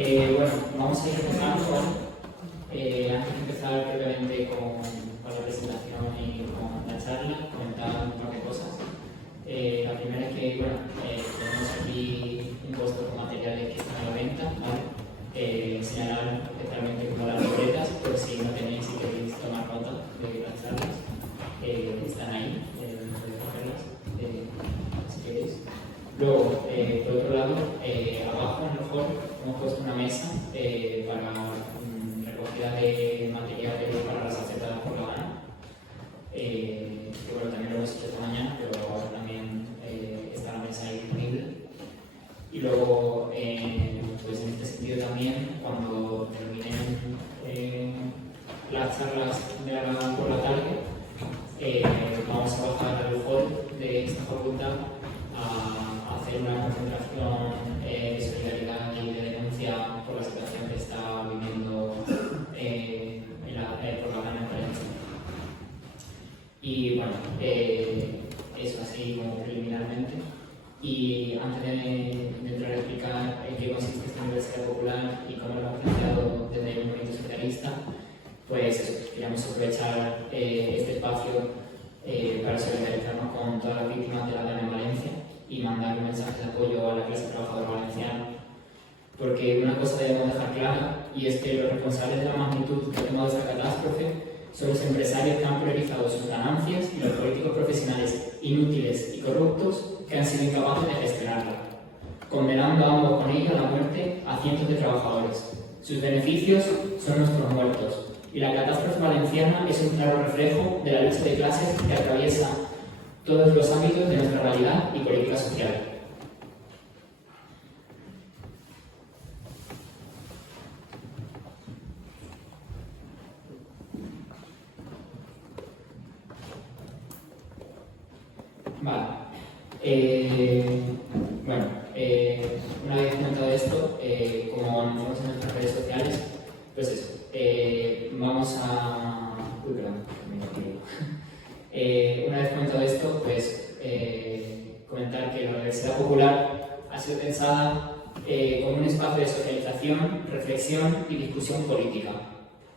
Bueno, vamos a ir empezando. Antes de empezar brevemente con la presentación y con la charla, comentar un par de cosas. La primera es que, bueno, tenemos aquí un puesto con materiales que están a la venta, ¿vale? Señalar especialmente como las libretas, por si no tenéis y queréis tomar nota de las charlas, están ahí, podéis cogerlas, si queréis. Luego, por otro lado, abajo en el hall hemos puesto una mesa para recogida de materiales para las aceptadas por la gana. Que bueno, también lo hemos hecho esta mañana, pero ahora también está la mesa ahí disponible. Y luego, pues en este sentido también, cuando terminen las charlas de por la tarde, vamos a bajar al hall de esta facultad a hacer una concentración de solidaridad y de denuncia por la situación que está viviendo por la gana en Valencia. Y bueno, eso así como preliminarmente. Y antes de entrar a explicar en qué consiste esta Universidad Popular y cómo lo hemos planteado desde el movimiento socialista, pues eso, queríamos aprovechar este espacio para solidarizarnos con todas las víctimas de la gana en Valencia y mandar un mensaje de apoyo a la clase trabajadora valenciana. Porque una cosa debemos dejar clara, y es que los responsables de la magnitud que ha tomado esta catástrofe son los empresarios que han priorizado sus ganancias y los políticos profesionales inútiles y corruptos que han sido incapaces de gestionarla, condenando a ambos con ello a la muerte a cientos de trabajadores. Sus beneficios son nuestros muertos, y la catástrofe valenciana es un claro reflejo de la lucha de clases que atraviesa todos los ámbitos de nuestra realidad y política social. Vale. Bueno, una vez comentado esto, como anunciamos en nuestras redes sociales, pues eso, vamos a... Uy, perdón, una vez comentado esto, pues comentar que la Universidad Popular ha sido pensada como un espacio de socialización, reflexión y discusión política.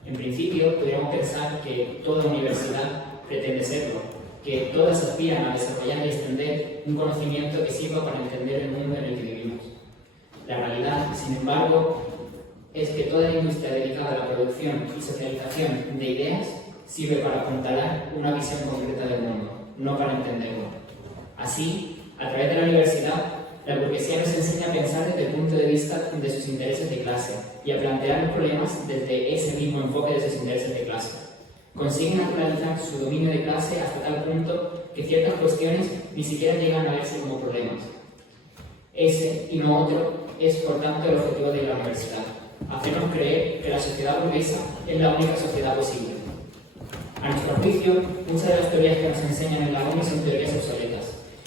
En principio, podríamos pensar que toda universidad pretende serlo, que todas aspiran a desarrollar y extender un conocimiento que sirva para entender el mundo en el que vivimos. La realidad, sin embargo, es que toda la industria dedicada a la producción y socialización de ideas sirve para apuntalar una visión concreta del mundo, no para entenderlo. Así, a través de la universidad, la burguesía nos enseña a pensar desde el punto de vista de sus intereses de clase y a plantear los problemas desde ese mismo enfoque de sus intereses de clase. Consigue naturalizar su dominio de clase hasta tal punto que ciertas cuestiones ni siquiera llegan a verse como problemas. Ese, y no otro, es por tanto el objetivo de la universidad: hacernos creer que la sociedad burguesa es la única sociedad posible. A nuestro juicio, muchas de las teorías que nos enseñan en la UNI son teorías obsoletas,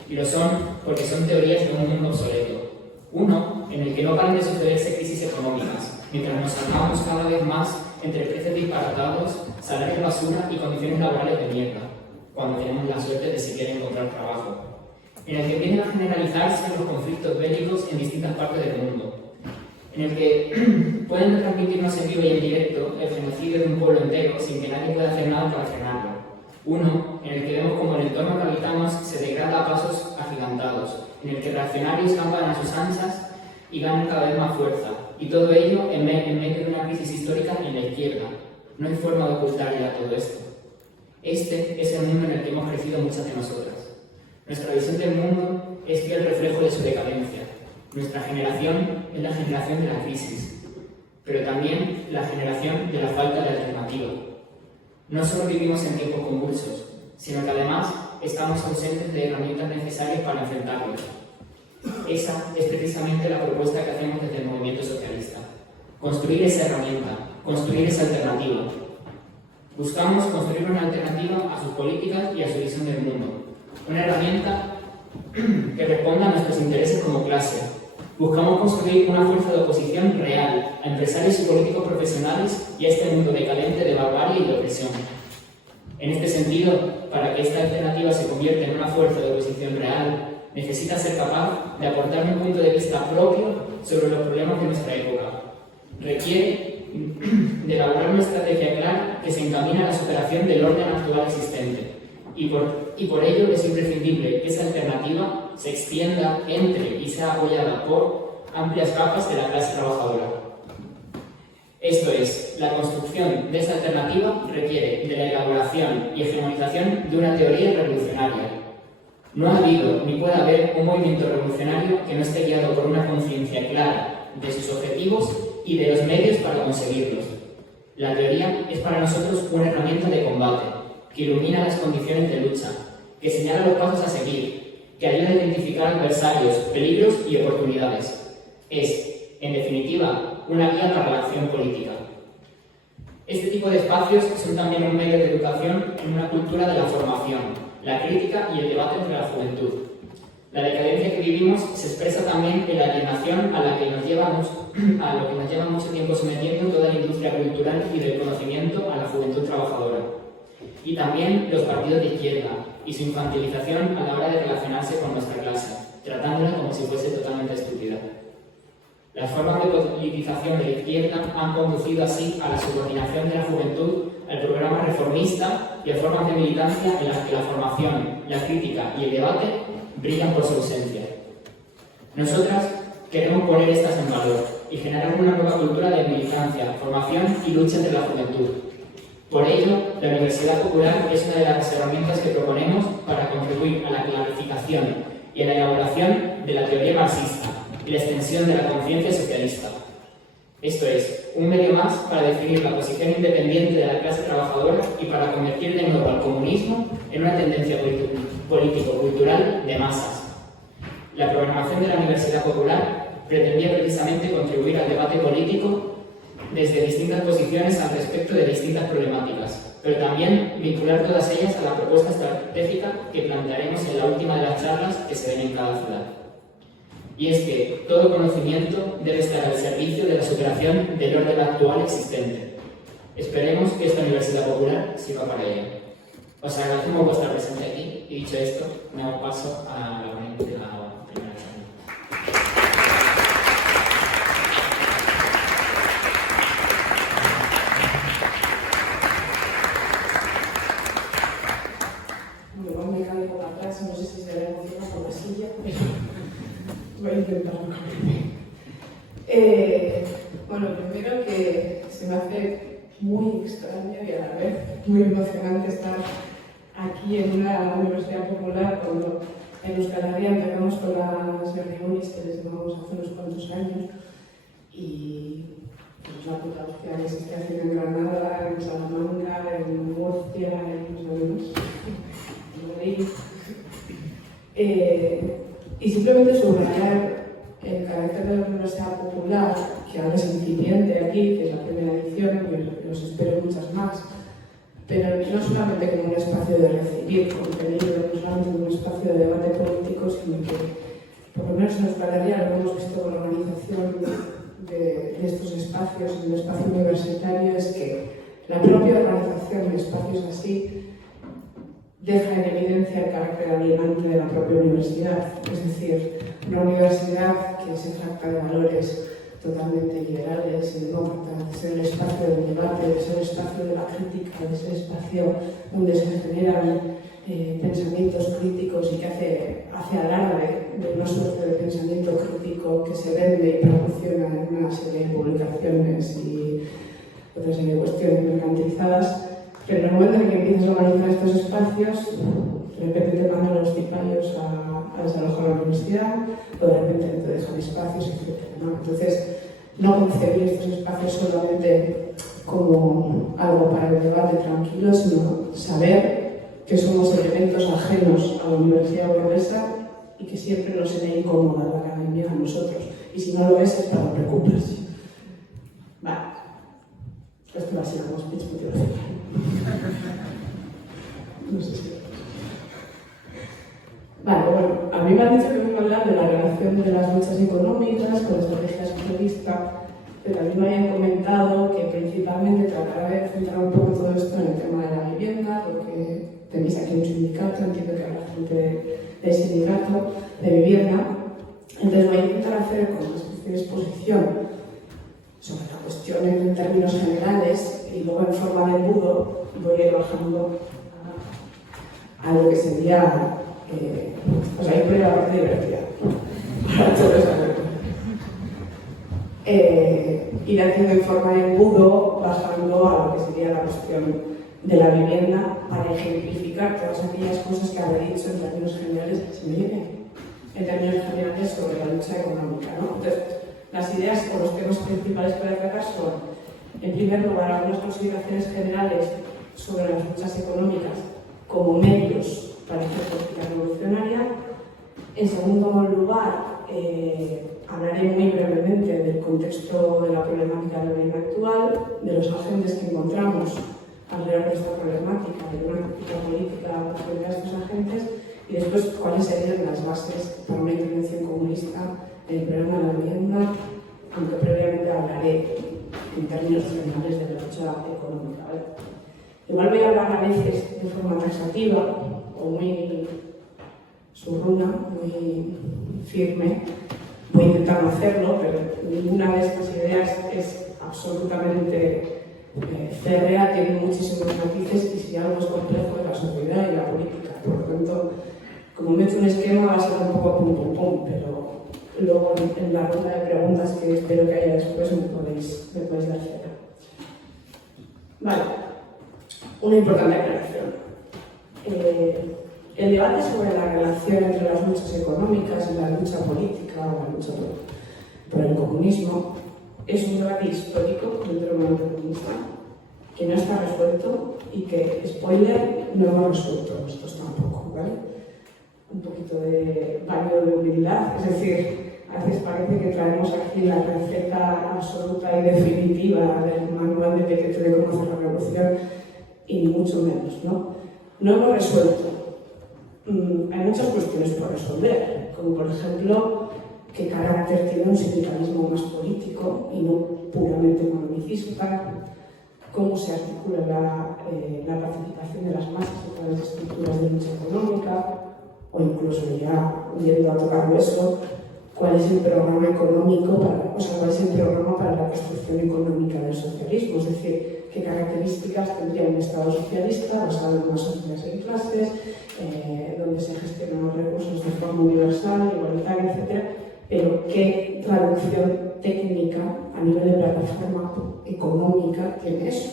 y lo son porque son teorías de un mundo obsoleto. Uno en el que no paran de sucederse crisis económicas, mientras nos salvamos cada vez más entre precios disparatados, salarios basura y condiciones laborales de mierda, cuando tenemos la suerte de siquiera encontrar trabajo. En el que vienen a generalizarse los conflictos bélicos en distintas partes del mundo. En el que pueden retransmitirnos en vivo y en directo el genocidio de un pueblo entero sin que nadie pueda hacer nada para frenarlo. Uno en el que vemos como el entorno que habitamos se degrada a pasos agigantados, en el que reaccionarios campan a sus anchas y ganan cada vez más fuerza, y todo ello en medio de una crisis histórica en la izquierda. No hay forma de ocultar ya todo esto. Este es el mundo en el que hemos crecido muchas de nosotras. Nuestra visión del mundo es fiel reflejo de su decadencia. Nuestra generación es la generación de la crisis, pero también la generación de la falta de alternativa. No solo vivimos en tiempos convulsos, sino que además estamos ausentes de herramientas necesarias para enfrentarlos. Esa es precisamente la propuesta que hacemos desde el movimiento socialista: construir esa herramienta, construir esa alternativa. Buscamos construir una alternativa a sus políticas y a su visión del mundo, una herramienta que responda a nuestros intereses como clase. Buscamos construir una fuerza de oposición real a empresarios y políticos profesionales y a este mundo decadente de barbarie y de opresión. En este sentido, para que esta alternativa se convierta en una fuerza de oposición real, necesita ser capaz de aportar un punto de vista propio sobre los problemas de nuestra época, requiere de elaborar una estrategia clara que se encamina a la superación del orden actual existente. Y por ello es imprescindible que esa alternativa se extienda entre y sea apoyada por amplias capas de la clase trabajadora. Esto es, la construcción de esa alternativa requiere de la elaboración y hegemonización de una teoría revolucionaria. No ha habido ni puede haber un movimiento revolucionario que no esté guiado por una conciencia clara de sus objetivos y de los medios para conseguirlos. La teoría es para nosotros una herramienta de combate, que ilumina las condiciones de lucha, que señala los pasos a seguir, que ayuda a identificar adversarios, peligros y oportunidades. Es, en definitiva, una guía para la acción política. Este tipo de espacios son también un medio de educación en una cultura de la formación, la crítica y el debate entre la juventud. La decadencia que vivimos se expresa también en la alienación a lo que nos lleva mucho tiempo sometiendo toda la industria cultural y del conocimiento a la juventud trabajadora. Y también los partidos de izquierda y su infantilización a la hora de relacionarse con nuestra clase, tratándola como si fuese totalmente estúpida. Las formas de politización de la izquierda han conducido así a la subordinación de la juventud al programa reformista y a formas de militancia en las que la formación, la crítica y el debate brillan por su ausencia. Nosotras queremos poner estas en valor y generar una nueva cultura de militancia, formación y lucha entre la juventud. Por ello, la Universidad Popular es una de las herramientas que proponemos para contribuir a la clarificación y a la elaboración de la teoría marxista y la extensión de la conciencia socialista. Esto es, un medio más para definir la posición independiente de la clase trabajadora y para convertir de nuevo al comunismo en una tendencia político-cultural de masas. La programación de la Universidad Popular pretendía precisamente contribuir al debate político desde distintas posiciones al respecto de distintas problemáticas, pero también vincular todas ellas a la propuesta estratégica que plantearemos en la última de las charlas que se ven en cada ciudad. Y es que todo conocimiento debe estar al servicio de la superación del orden actual existente. Esperemos que esta Universidad Popular sirva para ello. Os agradecemos vuestra presencia aquí y dicho esto, me hago paso a la primera charla. Igual me caigo para atrás, no sé si se ve emocionada por la silla, pero voy a intentarlo. Bueno, primero que se me hace muy extraño y a la vez muy emocionante estar aquí en una universidad popular cuando en Euskal Herria empezamos con las reuniones que les llamamos hace unos cuantos años y pues, la puta hostia que se esté haciendo en Granada, en Salamanca, en Murcia, en Madrid. Y simplemente subrayar el carácter de la Universidad Popular, que ahora es incipiente aquí, que es la primera edición, y los espero muchas más, pero no solamente como un espacio de recibir contenido, no solamente como un espacio de debate político, sino que, por lo menos en Euskal Herria, lo hemos visto con la organización de estos espacios, en el espacio universitario, es que la propia organización de espacios así deja en evidencia el carácter alienante de la propia universidad, es decir, una universidad que se trata de valores totalmente liberales y demócratas, de ser el espacio del debate, de ser el espacio de la crítica, de ser el espacio donde se generan pensamientos críticos y que hace alarde de una suerte de pensamiento crítico que se vende y promociona en una serie de publicaciones y otra serie de cuestiones mercantilizadas. Pero en el momento en que empiezas a organizar estos espacios, de repente te mandan los cipayos a desalojar la universidad, o de repente te dejan espacios, etc. ¿no? Entonces, no concebir estos espacios solamente como algo para el debate tranquilo, sino saber que somos elementos ajenos a la universidad burguesa y que siempre nos será incómoda la academia a nosotros. Y si no lo es para preocuparse. Vale. Esto va a ser como speech motivacional. No sé si... Vale, bueno, a mí me han dicho que vengo a hablar de la relación de las luchas económicas con la estrategia socialista, pero a mí me habían comentado que principalmente tratará de centrar un poco todo esto en el tema de la vivienda, porque tenéis aquí un sindicato, entiendo que habrá gente del sindicato de vivienda, entonces voy a intentar hacer como una especie de exposición sobre la cuestión cuestiones en términos generales y luego en forma de embudo voy a ir bajando a lo que sería, pues ahí voy a la parte divertida, para todo eso. Ir haciendo en forma de embudo, bajando a lo que sería la cuestión de la vivienda para ejemplificar todas aquellas cosas que habré dicho en términos generales, si me viene, en términos generales sobre la lucha económica, ¿no? Entonces, las ideas o los temas principales para tratar son, en primer lugar, algunas consideraciones generales sobre las luchas económicas como medios para hacer política revolucionaria. En segundo lugar, hablaré muy brevemente del contexto de la problemática de la vida actual, de los agentes que encontramos alrededor de esta problemática, de una crítica política sobre estos agentes, y después cuáles serían las bases para una intervención comunista en el problema de la vivienda, aunque previamente hablaré en términos generales de la lucha económica, ¿vale? Igual voy a hablar a veces de forma taxativa o muy surruna, muy firme. Voy a intentar no hacerlo, pero ninguna de estas ideas es absolutamente férrea, tiene muchísimos matices y si algo es complejo es la sociedad y la política. Por lo tanto, como me he hecho un esquema va a ser un poco pum pum pum, pero luego en la ronda de preguntas que espero que haya después me podéis dar cera. Vale, una importante aclaración. El debate sobre la relación entre las luchas económicas y la lucha política o la lucha por el comunismo es un debate histórico dentro del movimiento comunista que no está resuelto y que, spoiler, no hemos resuelto nosotros tampoco, ¿vale? Un poquito de baño de humildad, es decir, a veces parece que traemos aquí la receta absoluta y definitiva del manual de Piketty de cómo hacer la revolución y ni mucho menos, ¿no? No hemos resuelto. Hay muchas cuestiones por resolver, como por ejemplo qué carácter tiene un sindicalismo más político y no puramente economicista, cómo se articula la participación de las masas en todas las estructuras de lucha económica, o incluso ya yendo a tocar eso, cuál es el programa económico, cuál es el programa para la construcción económica del socialismo, es decir, qué características tendría un Estado socialista basado en unas sociedades en clases, donde se gestionan los recursos de forma universal, igualitaria, etc. Pero qué traducción técnica a nivel de plataforma económica tiene eso,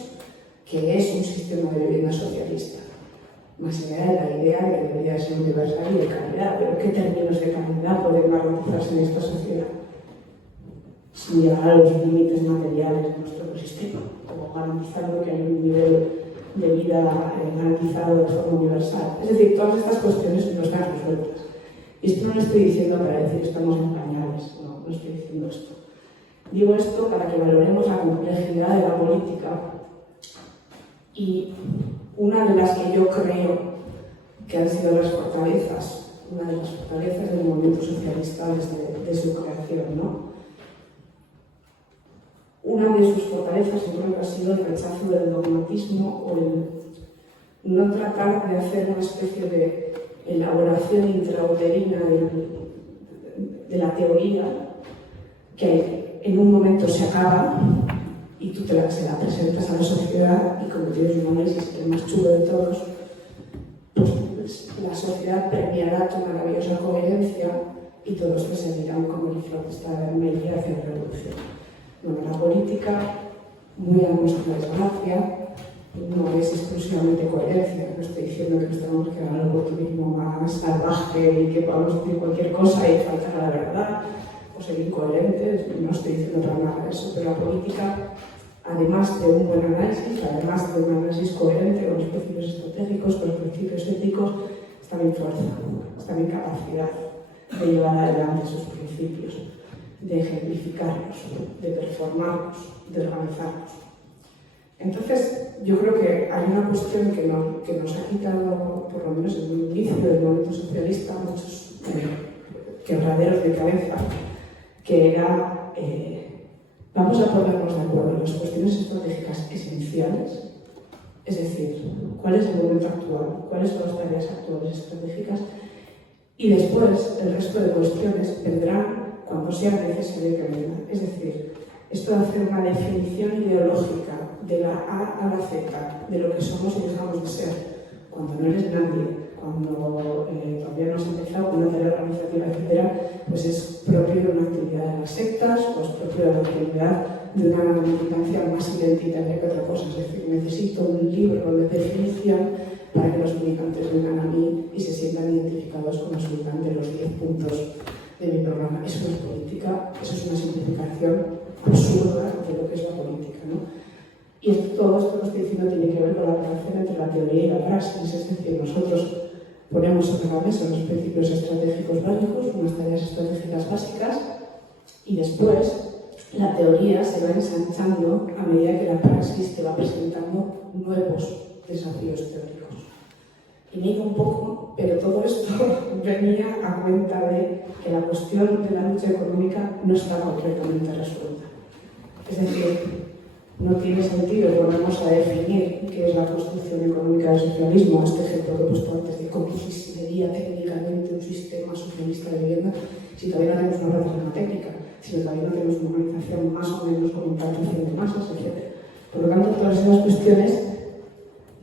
que es un sistema de vivienda socialista. Más allá de la idea de que debería ser universal y de calidad, pero ¿qué términos de calidad pueden garantizarse en esta sociedad? Sin llegar a los límites materiales de nuestro ecosistema, o garantizando que hay un nivel de vida garantizado de forma universal. Es decir, todas estas cuestiones no están resueltas. Y esto no lo estoy diciendo para decir que estamos en pañales, no estoy diciendo esto. Digo esto para que valoremos la complejidad de la política y una de las que yo creo que han sido las fortalezas, una de las fortalezas del movimiento socialista desde su creación, ¿no? Una de sus fortalezas yo creo que ha sido el rechazo del dogmatismo o el no tratar de hacer una especie de elaboración intrauterina de la teoría que en un momento se acaba y tú se la presentas a la sociedad y como tienes un análisis el más chulo de todos, pues la sociedad premiará tu maravillosa coherencia y todos te seguirán como el flautista de Almería hacia la revolución. Bueno, la política, muy a nuestra desgracia, no es exclusivamente coherencia. No estoy diciendo que nos tenemos que dar al oportunismo más salvaje y que podamos decir cualquier cosa y faltar a la verdad o ser incoherentes. No estoy diciendo para nada eso, pero la política, además de un buen análisis, además de un análisis coherente con los principios estratégicos, con los principios éticos, está bien fuerza, está bien capacidad de llevar adelante esos principios, de ejemplificarlos, de performarlos, de organizarlos. Entonces, yo creo que hay una cuestión que nos ha quitado, por lo menos en el inicio del movimiento socialista, muchos quebraderos de cabeza, que era, vamos a ponernos de acuerdo en las cuestiones estratégicas esenciales, es decir, cuál es el momento actual, cuáles son las tareas actuales estratégicas, y después el resto de cuestiones vendrán cuando sea necesario que vengan. Es decir, Esto de hacer una definición ideológica de la A a la Z, de lo que somos y dejamos de ser, cuando no eres nadie, cuando todavía no has empezado con una tarea organizativa, etc., pues es propio de una actividad de las sectas o es propio de la actividad de una militancia más identitaria que otra cosa. Es decir, necesito un libro de definición para que los militantes vengan a mí y se sientan identificados con los militantes de los 10 puntos de mi programa. Eso no es política, eso es una simplificación absurda de lo que es la política, ¿no? Y todo esto que estoy diciendo tiene que ver con la relación entre la teoría y la praxis, es decir, nosotros ponemos sobre la mesa los principios estratégicos básicos, unas tareas estratégicas básicas, y después la teoría se va ensanchando a medida que la praxis te va presentando nuevos desafíos teóricos. Y me digo un poco, pero todo esto venía a cuenta de que la cuestión de la lucha económica no está completamente resuelta. Es decir, no tiene sentido ponernos a definir qué es la construcción económica del socialismo, este ejemplo que he puesto antes de cómo sería técnicamente un sistema socialista de vivienda, si todavía no tenemos una plataforma técnica, si todavía no tenemos una organización más o menos con implantación de masas, etc. Por lo tanto, todas esas cuestiones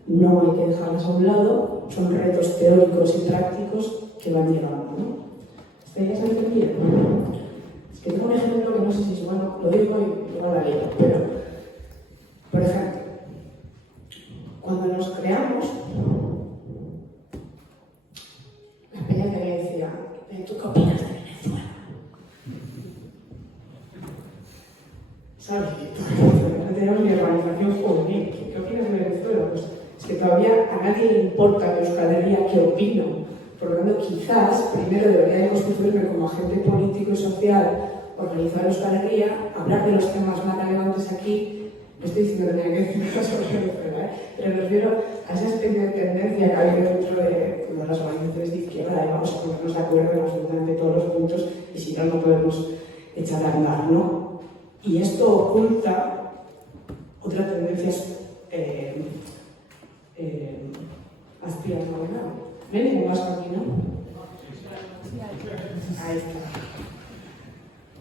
no hay que dejarlas a un lado, son retos teóricos y prácticos que van llegando, ¿no? ¿Ustedes han entendido? Es que tengo un ejemplo que no sé si es bueno, lo digo y igual la leo, pero por ejemplo, cuando nos creamos, la peña que me decía, ¿tú qué opinas de Venezuela? ¿Sabes? No tenemos ni organización juvenil. ¿Qué opinas de Venezuela? Pues es que todavía a nadie le importa de Euskal Herria qué opino. Por lo tanto, quizás primero debería de constituirme como agente político y social, organizar Euskal Herria, hablar de los temas más relevantes aquí. No estoy diciendo que tenga que decir cosas sobre Venezuela, pero me refiero a esa especie de tendencia que ha habido dentro de las organizaciones de izquierda, y vamos a ponernos de acuerdo en absolutamente todos los puntos, y si no, no podemos echar a andar, ¿no? Y esto oculta otra tendencia aspiracional. ¿Ven cómo vas aquí, no? Ahí está.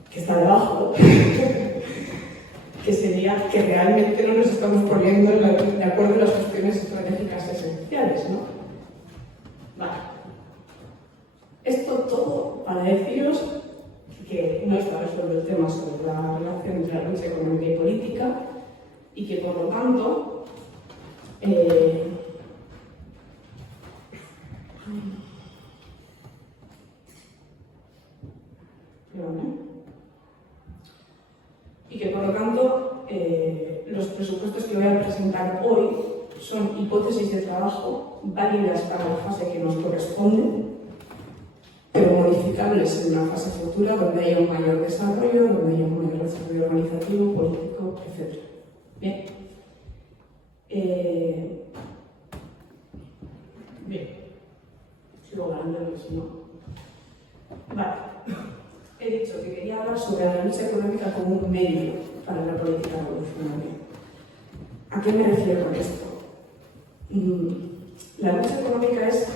Que está debajo. Que sería que realmente no nos estamos poniendo de acuerdo en las cuestiones estratégicas esenciales, ¿no? Vale. Esto todo para deciros que no está resuelto el tema sobre la relación entre la lucha económica y política, y que por lo tanto los presupuestos que voy a presentar hoy son hipótesis de trabajo válidas para la fase que nos corresponde, pero modificables en una fase futura donde haya un mayor desarrollo, donde haya un mayor desarrollo organizativo, político, etc. Bien. Bien. Sigo ganando el mismo. Vale. He dicho que quería hablar sobre la lucha económica como un medio para la política revolucionaria. ¿A qué me refiero con esto? La lucha económica es,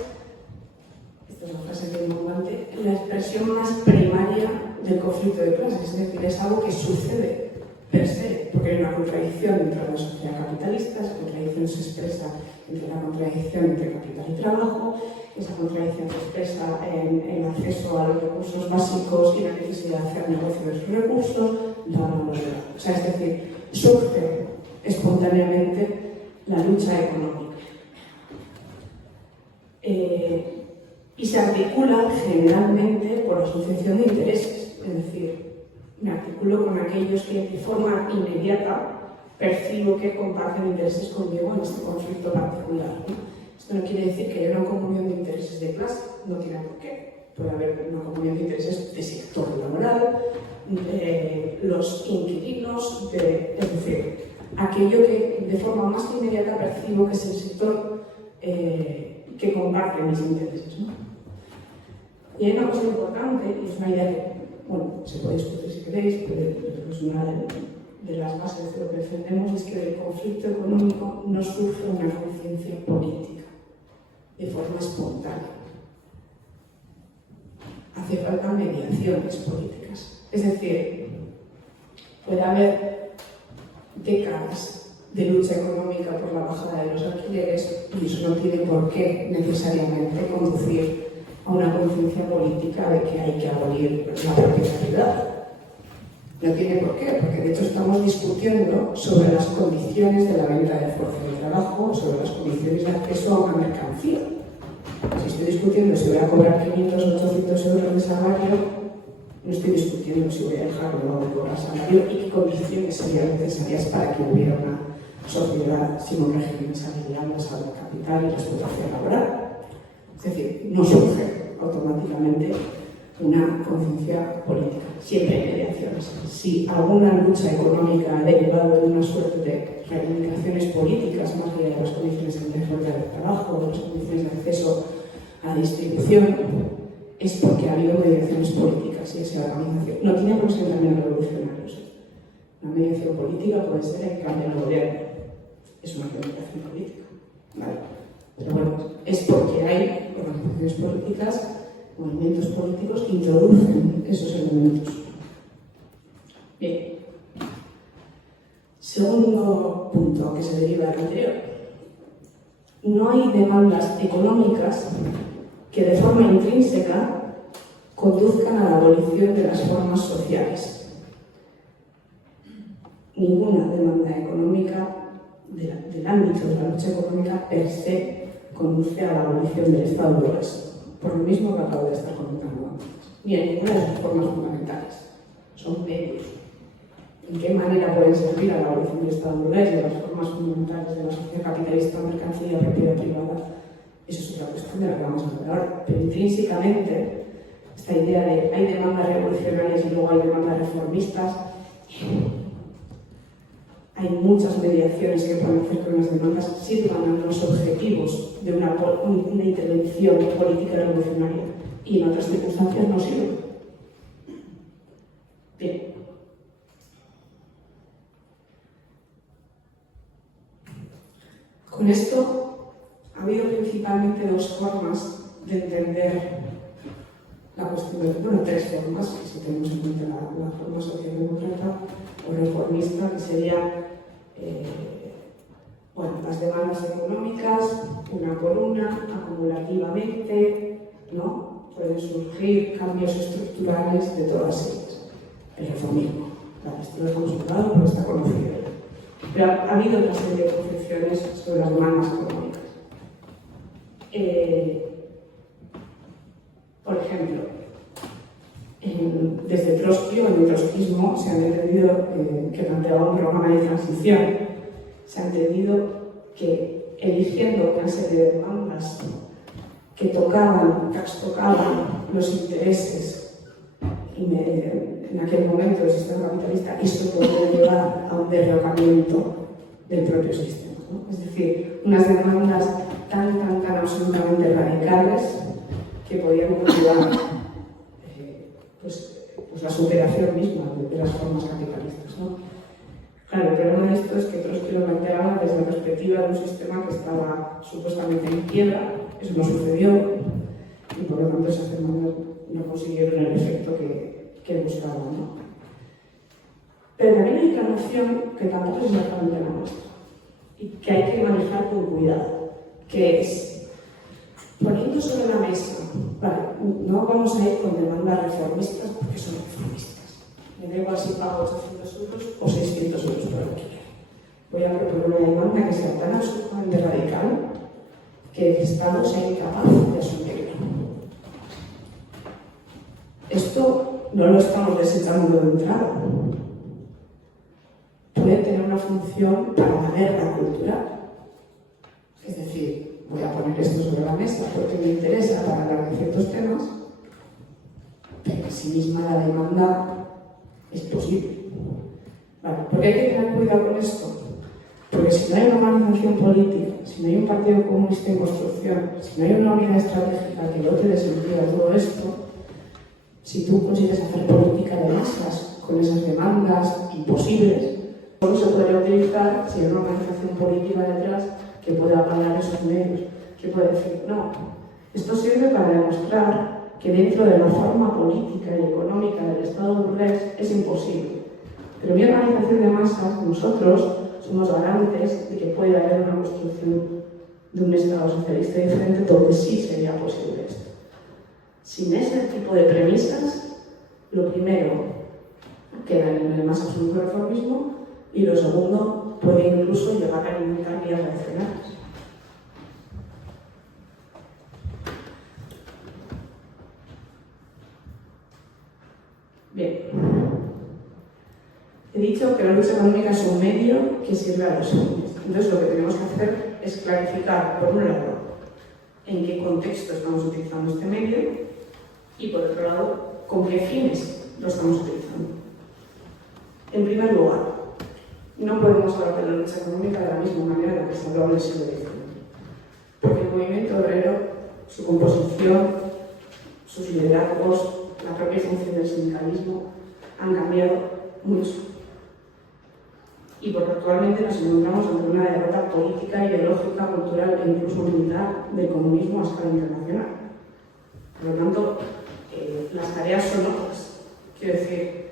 esta es una frase bien importante, la expresión más primaria del conflicto de clases, es decir, es algo que sucede per se, porque hay una contradicción dentro de la sociedad capitalista, esa contradicción se expresa entre la contradicción entre capital y trabajo, esa contradicción se expresa en el acceso a los recursos básicos y la necesidad de hacer negocio de esos recursos, o sea, es decir, surge espontáneamente la lucha económica. Y se articula generalmente por asociación de intereses, es decir, me articulo con aquellos que de forma inmediata percibo que comparten intereses conmigo en este conflicto particular, ¿no? Esto no quiere decir que haya una comunión de intereses de clase, no tiene por qué. Puede haber una comunión de intereses de sector laboral, de los inquilinos, es decir, aquello que de forma más inmediata percibo que es el sector que comparte mis intereses, ¿no? Y hay una cosa importante, y es una idea que, bueno, se puede discutir si queréis, pero es una de las bases de lo que defendemos, es que del conflicto económico no surge una conciencia política de forma espontánea. Hace falta mediaciones políticas. Es decir, puede haber décadas de lucha económica por la bajada de los alquileres y eso no tiene por qué necesariamente conducir a una conciencia política de que hay que abolir la propietariedad. No tiene por qué, porque de hecho estamos discutiendo sobre las condiciones de la venta de fuerza de trabajo, sobre las condiciones de acceso a una mercancía. Si estoy discutiendo si voy a cobrar 500 o 800 euros de salario, no estoy discutiendo si voy a dejar o no de cobrar salario y qué condiciones serían necesarias para que hubiera una sociedad sin un régimen salarial basado en capital y la explotación laboral. Es decir, no surge automáticamente una conciencia política. Siempre hay mediaciones. Si alguna lucha económica ha derivado de una suerte de reivindicaciones políticas, más allá de las condiciones de fuerza de trabajo, de las condiciones de acceso a distribución, es porque ha habido mediaciones políticas y esa organización no tiene por qué ser también revolucionarios. Una mediación política puede ser el cambio de gobierno. Es una reivindicación política. ¿Vale? Pero bueno, es porque hay organizaciones políticas, movimientos políticos que introducen esos elementos. Bien. Segundo punto que se deriva del anterior. No hay demandas económicas que de forma intrínseca conduzcan a la abolición de las formas sociales. Ninguna demanda económica del ámbito de la lucha económica per se conduce a la abolición del Estado burgués, por lo mismo que acabo de estar comentando antes, ni a ninguna de sus formas fundamentales. Son medios. ¿En qué manera pueden servir a la abolición del Estado burgués y de las formas fundamentales de la sociedad capitalista, mercancía, propiedad privada? Eso es otra cuestión de la que vamos a hablar ahora. Pero intrínsecamente, esta idea de hay demandas revolucionarias y luego hay demandas reformistas, hay muchas mediaciones que pueden hacer con las demandas sirvan a los objetivos de una intervención política revolucionaria y en otras circunstancias no sirven. Bien. Con esto ha habido principalmente dos formas de entender la cuestión de, bueno, tres formas, si tenemos en cuenta la forma socialdemócrata o reformista, que sería las demandas económicas, una por una, acumulativamente, ¿no? Pueden surgir cambios estructurales de todas ellas. El reformismo. Claro, esto lo dejamos a un lado porque está conocido. Pero ha habido otra serie de concepciones sobre las demandas económicas. Por ejemplo, desde Trotsky o en el trotskismo se ha entendido que planteaba un programa de transición. Se ha entendido que eligiendo una serie de demandas que trastocaban los intereses en aquel momento del sistema capitalista, esto podría llevar a un derrocamiento del propio sistema, ¿no? Es decir, unas demandas tan absolutamente radicales que podían motivar pues la superación misma de las formas capitalistas, ¿no? Claro, el problema de esto es que Trotsky lo planteaba desde la perspectiva de un sistema que estaba supuestamente en quiebra. Eso no sucedió y por lo tanto esas demandas no consiguieron el efecto que buscaban, ¿no? Pero también hay otra noción que tampoco es exactamente la nuestra y que hay que manejar con cuidado, que es poniendo sobre la mesa, vale, no vamos a ir con demandas reformistas porque son reformistas. Me da igual si pago 800 euros o 600 euros por alquiler. Voy a proponer una demanda que sea tan absolutamente radical que el Estado sea incapaz de asumirla. Esto no lo estamos desechando de entrada. Puede tener una función para la guerra cultural. Es decir, voy a poner esto sobre la mesa porque me interesa para hablar de ciertos temas, pero en sí misma la demanda es posible. Vale, porque hay que tener cuidado con esto. Porque si no hay una organización política, si no hay un partido comunista en construcción, si no hay una unidad estratégica que dote de sentido a todo esto, si tú consigues hacer política de masas con esas demandas imposibles, solo se podría utilizar si hay una organización política detrás que pueda avalar esos medios, que pueda decir, no, esto sirve para demostrar que dentro de la forma política y económica del Estado burgués es imposible Pero mi organización de masas, nosotros, somos garantes de que puede haber una construcción de un Estado socialista diferente donde sí sería posible esto. Sin ese tipo de premisas, lo primero queda en el más absoluto reformismo y lo segundo puede incluso llegar a alimentar vías reaccionarias. Bien. He dicho que la lucha económica es un medio que sirve a los fines. Entonces lo que tenemos que hacer es clarificar, por un lado, en qué contexto estamos utilizando este medio y, por otro lado, con qué fines lo estamos utilizando. En primer lugar, no podemos hablar de la lucha económica de la misma manera en la que se habló en el siglo XIX. Porque el movimiento obrero, su composición, sus liderazgos, la propia función del sindicalismo han cambiado mucho. Y porque actualmente nos encontramos ante una derrota política, ideológica, cultural e incluso militar del comunismo a escala internacional. Por lo tanto, las tareas son otras. Quiero decir,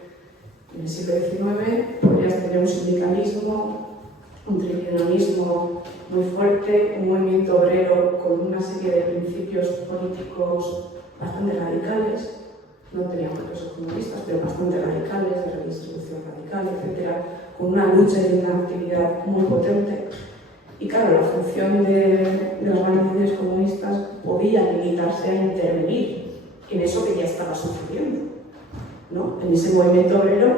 en el siglo XIX podrías tener un sindicalismo, un tribunalismo muy fuerte, un movimiento obrero con una serie de principios políticos bastante radicales. No teníamos los comunistas, pero bastante radicales, de redistribución radical, etc., con una lucha y una actividad muy potente. Y claro, la función de las organizaciones comunistas podía limitarse a intervenir en eso que ya estaba sucediendo, ¿no? En ese movimiento obrero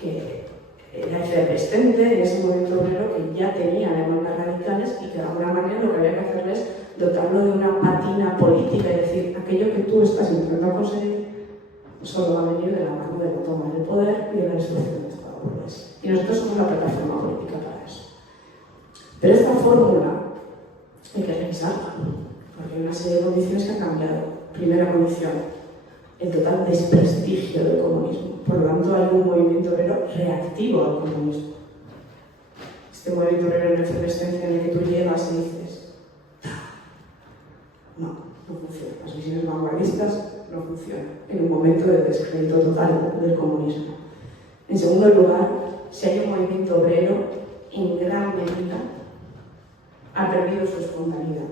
que era efervescente, en ese movimiento obrero que ya tenía demandas radicales y que de alguna manera lo que había que hacer es dotarlo de una patina política, es decir, aquello que tú estás intentando conseguir solo va a venir de la mano de la toma del poder y de la destrucción del Estado burgués. Y nosotros somos la plataforma política para eso. Pero esta fórmula hay que revisarla, porque hay una serie de condiciones que han cambiado. Primera condición, el total desprestigio del comunismo. Por lo tanto, hay un movimiento obrero reactivo al comunismo. Este movimiento obrero en efervescencia en el que tú llegas y dices, no funciona. Las visiones vanguardistas no funciona en un momento de descrédito total del comunismo. En segundo lugar, si hay un movimiento obrero, en gran medida ha perdido su espontaneidad.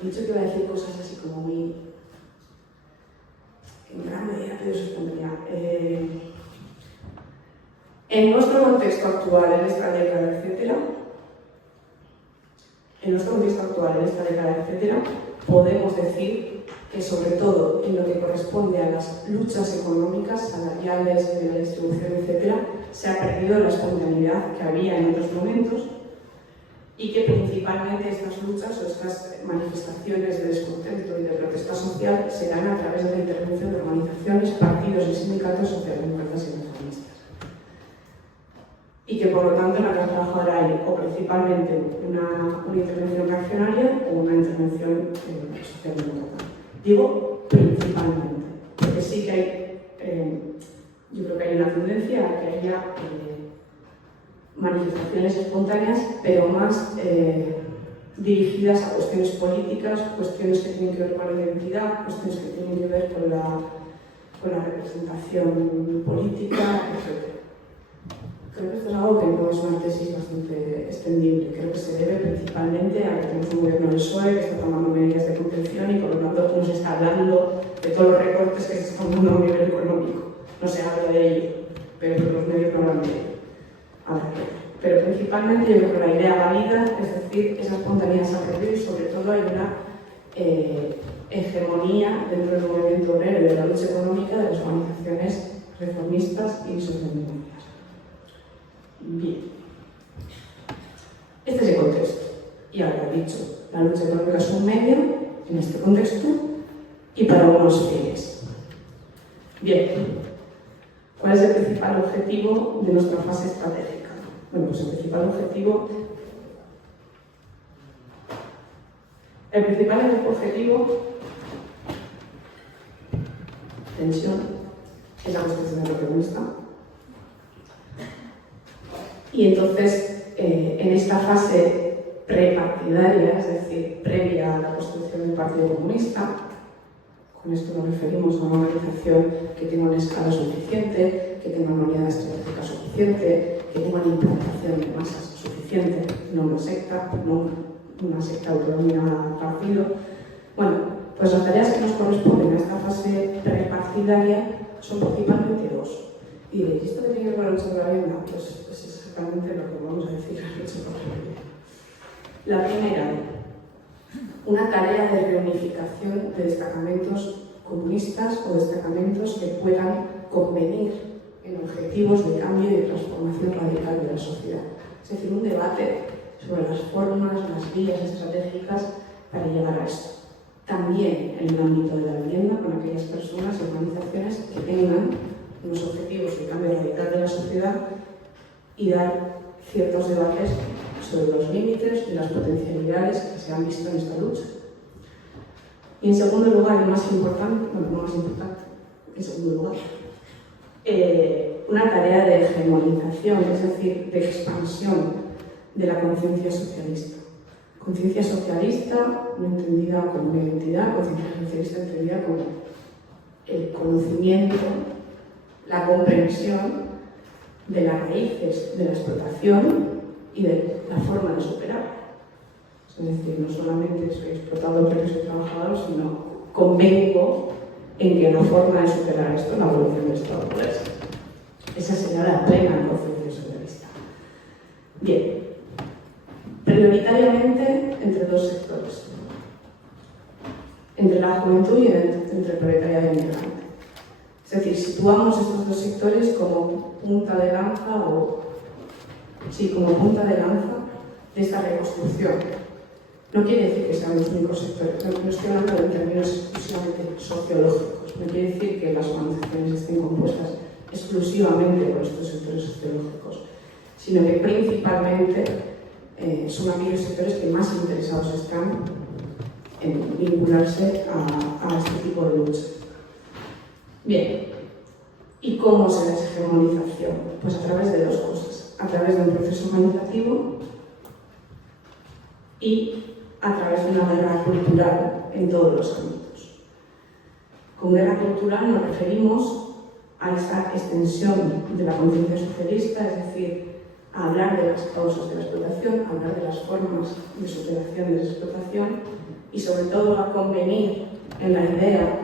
He dicho que iba a decir cosas así como muy... En gran medida ha perdido su espontaneidad. En nuestro contexto actual, en esta década, etcétera, podemos decir que sobre todo en lo que corresponde a las luchas económicas, salariales, de la distribución, etc., se ha perdido la espontaneidad que había en otros momentos y que principalmente estas luchas o estas manifestaciones de descontento y de protesta social se dan a través de la intervención de organizaciones, partidos y sindicatos socialdemócratas y reformistas. Y que por lo tanto en la clase trabajadora hay o principalmente una intervención reaccionaria o una intervención socialdemócrata. Digo principalmente, porque sí que hay, yo creo que hay una tendencia a que haya manifestaciones espontáneas, pero más dirigidas a cuestiones políticas, cuestiones que tienen que ver con la identidad, cuestiones que tienen que ver con la representación política, etc. Creo que esto es algo que no es una tesis bastante extendible. Creo que se debe principalmente a que tenemos un gobierno del PSOE que está tomando medidas de contención y por lo tanto nos está hablando de todos los recortes que se están dando a un nivel económico. No se habla de ello, pero los medios no hablan de ello. Pero principalmente yo creo que la idea válida, es decir, esa espontaneidad se ha perdido y sobre todo hay una hegemonía dentro del movimiento obrero y de la lucha económica de las organizaciones reformistas y socialdemócratas. Bien. Este es el contexto. Y ahora he dicho, la lucha económica es un medio en este contexto y para unos fines. Bien. ¿Cuál es el principal objetivo de nuestra fase estratégica? Bueno, pues el principal objetivo tensión, es la construcción de lo que gusta. Y entonces, en esta fase prepartidaria, es decir, previa a la construcción del Partido Comunista, con esto nos referimos a una organización que tenga una escala suficiente, que tenga una unidad estratégica suficiente, suficiente, que tenga una implantación de masas suficiente, no una secta, autonomía partido. Bueno, pues las tareas que nos corresponden a esta fase prepartidaria son principalmente dos. Y diréis, ¿esto que tiene que ver con la lucha por la vivienda? Pues es exactamente lo que vamos a decir la lucha por la vivienda. La primera, una tarea de reunificación de destacamentos comunistas o destacamentos que puedan convenir en objetivos de cambio y de transformación radical de la sociedad. Es decir, un debate sobre las formas, las vías estratégicas para llegar a esto. También en el ámbito de la vivienda, con aquellas personas y organizaciones que tengan unos objetivos de cambio radical de la sociedad y dar ciertos debates sobre los límites y las potencialidades que se han visto en esta lucha. Y en segundo lugar, y más importante, bueno, no más importante, en segundo lugar, una tarea de hegemonización, es decir, de expansión de la conciencia socialista. Conciencia socialista no entendida como una identidad, conciencia socialista entendida como el conocimiento, la comprensión de las raíces de la explotación y de la forma de superarla. Es decir, no solamente soy explotador porque soy trabajador, sino convengo en que la forma de superar esto es la evolución del Estado burgués. Esa sería la plena conciencia socialista. Bien, prioritariamente entre dos sectores, entre la juventud y entre el proletariado inmigrante. Es decir, situamos estos dos sectores como punta de lanza de esta reconstrucción. No quiere decir que sean los únicos sectores, no estoy hablando en términos exclusivamente sociológicos, no quiere decir que las organizaciones estén compuestas exclusivamente por estos sectores sociológicos, sino que principalmente son aquellos sectores que más interesados están en vincularse a este tipo de lucha. Bien, ¿y cómo se da esa hegemonización? Pues a través de dos cosas, a través de un proceso organizativo y a través de una guerra cultural en todos los ámbitos. Con guerra cultural nos referimos a esa extensión de la conciencia socialista, es decir, a hablar de las causas de la explotación, a hablar de las formas de superación de esa explotación y sobre todo a convenir en la idea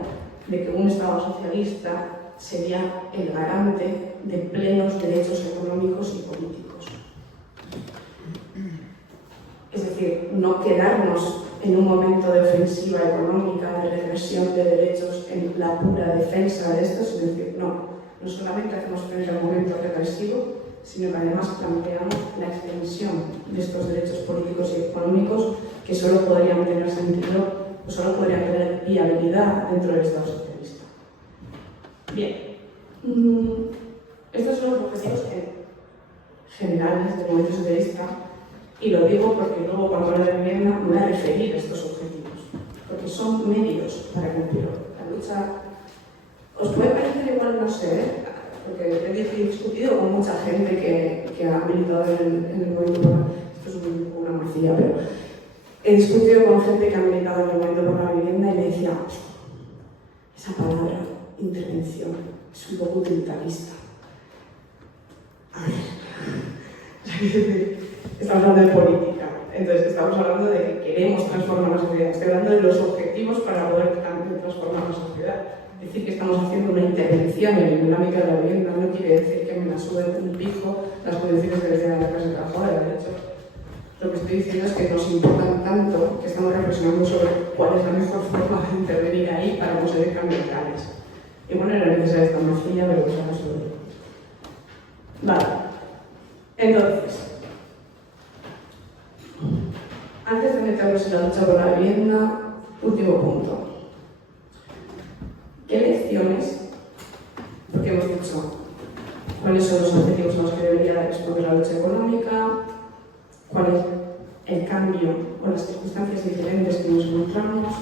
de que un Estado socialista sería el garante de plenos derechos económicos y políticos. Es decir, no quedarnos en un momento de ofensiva económica, de regresión de derechos en la pura defensa de estos, es decir, no solamente hacemos frente al momento represivo, sino que además planteamos la extensión de estos derechos políticos y económicos que solo podrían tener sentido o solo podrían tener viabilidad dentro del Estado socialista. Bien, estos son los objetivos generales del movimiento socialista. Y lo digo porque luego cuando hablo de vivienda me voy a referir a estos objetivos, porque son medios para cumplirlo. La lucha, os puede parecer igual, no sé, porque he discutido con mucha gente que ha militado en el movimiento, esto es una morcilla, pero he discutido con gente que ha militado en el movimiento por la vivienda y me decía, esa palabra, intervención, es un poco utilitarista. A ver, estamos hablando de política, entonces estamos hablando de que queremos transformar la sociedad, estoy hablando de los objetivos para poder transformar la sociedad. Decir que estamos haciendo una intervención en el ámbito de la vivienda no quiere decir que me la sube un pijo las condiciones que les dan a la clase trabajadora. De hecho, lo que estoy diciendo es que nos importan tanto que estamos reflexionando sobre cuál es la mejor forma de intervenir ahí para conseguir cambios reales. Y bueno, era necesaria esta morcilla, pero pues ahora sobre ello. Vale. Entonces, antes de meternos en la lucha por la vivienda, último punto. ¿Qué lecciones? Porque hemos dicho cuáles son los objetivos a los que debería responder la lucha económica, cuál es el cambio o las circunstancias diferentes que nos encontramos,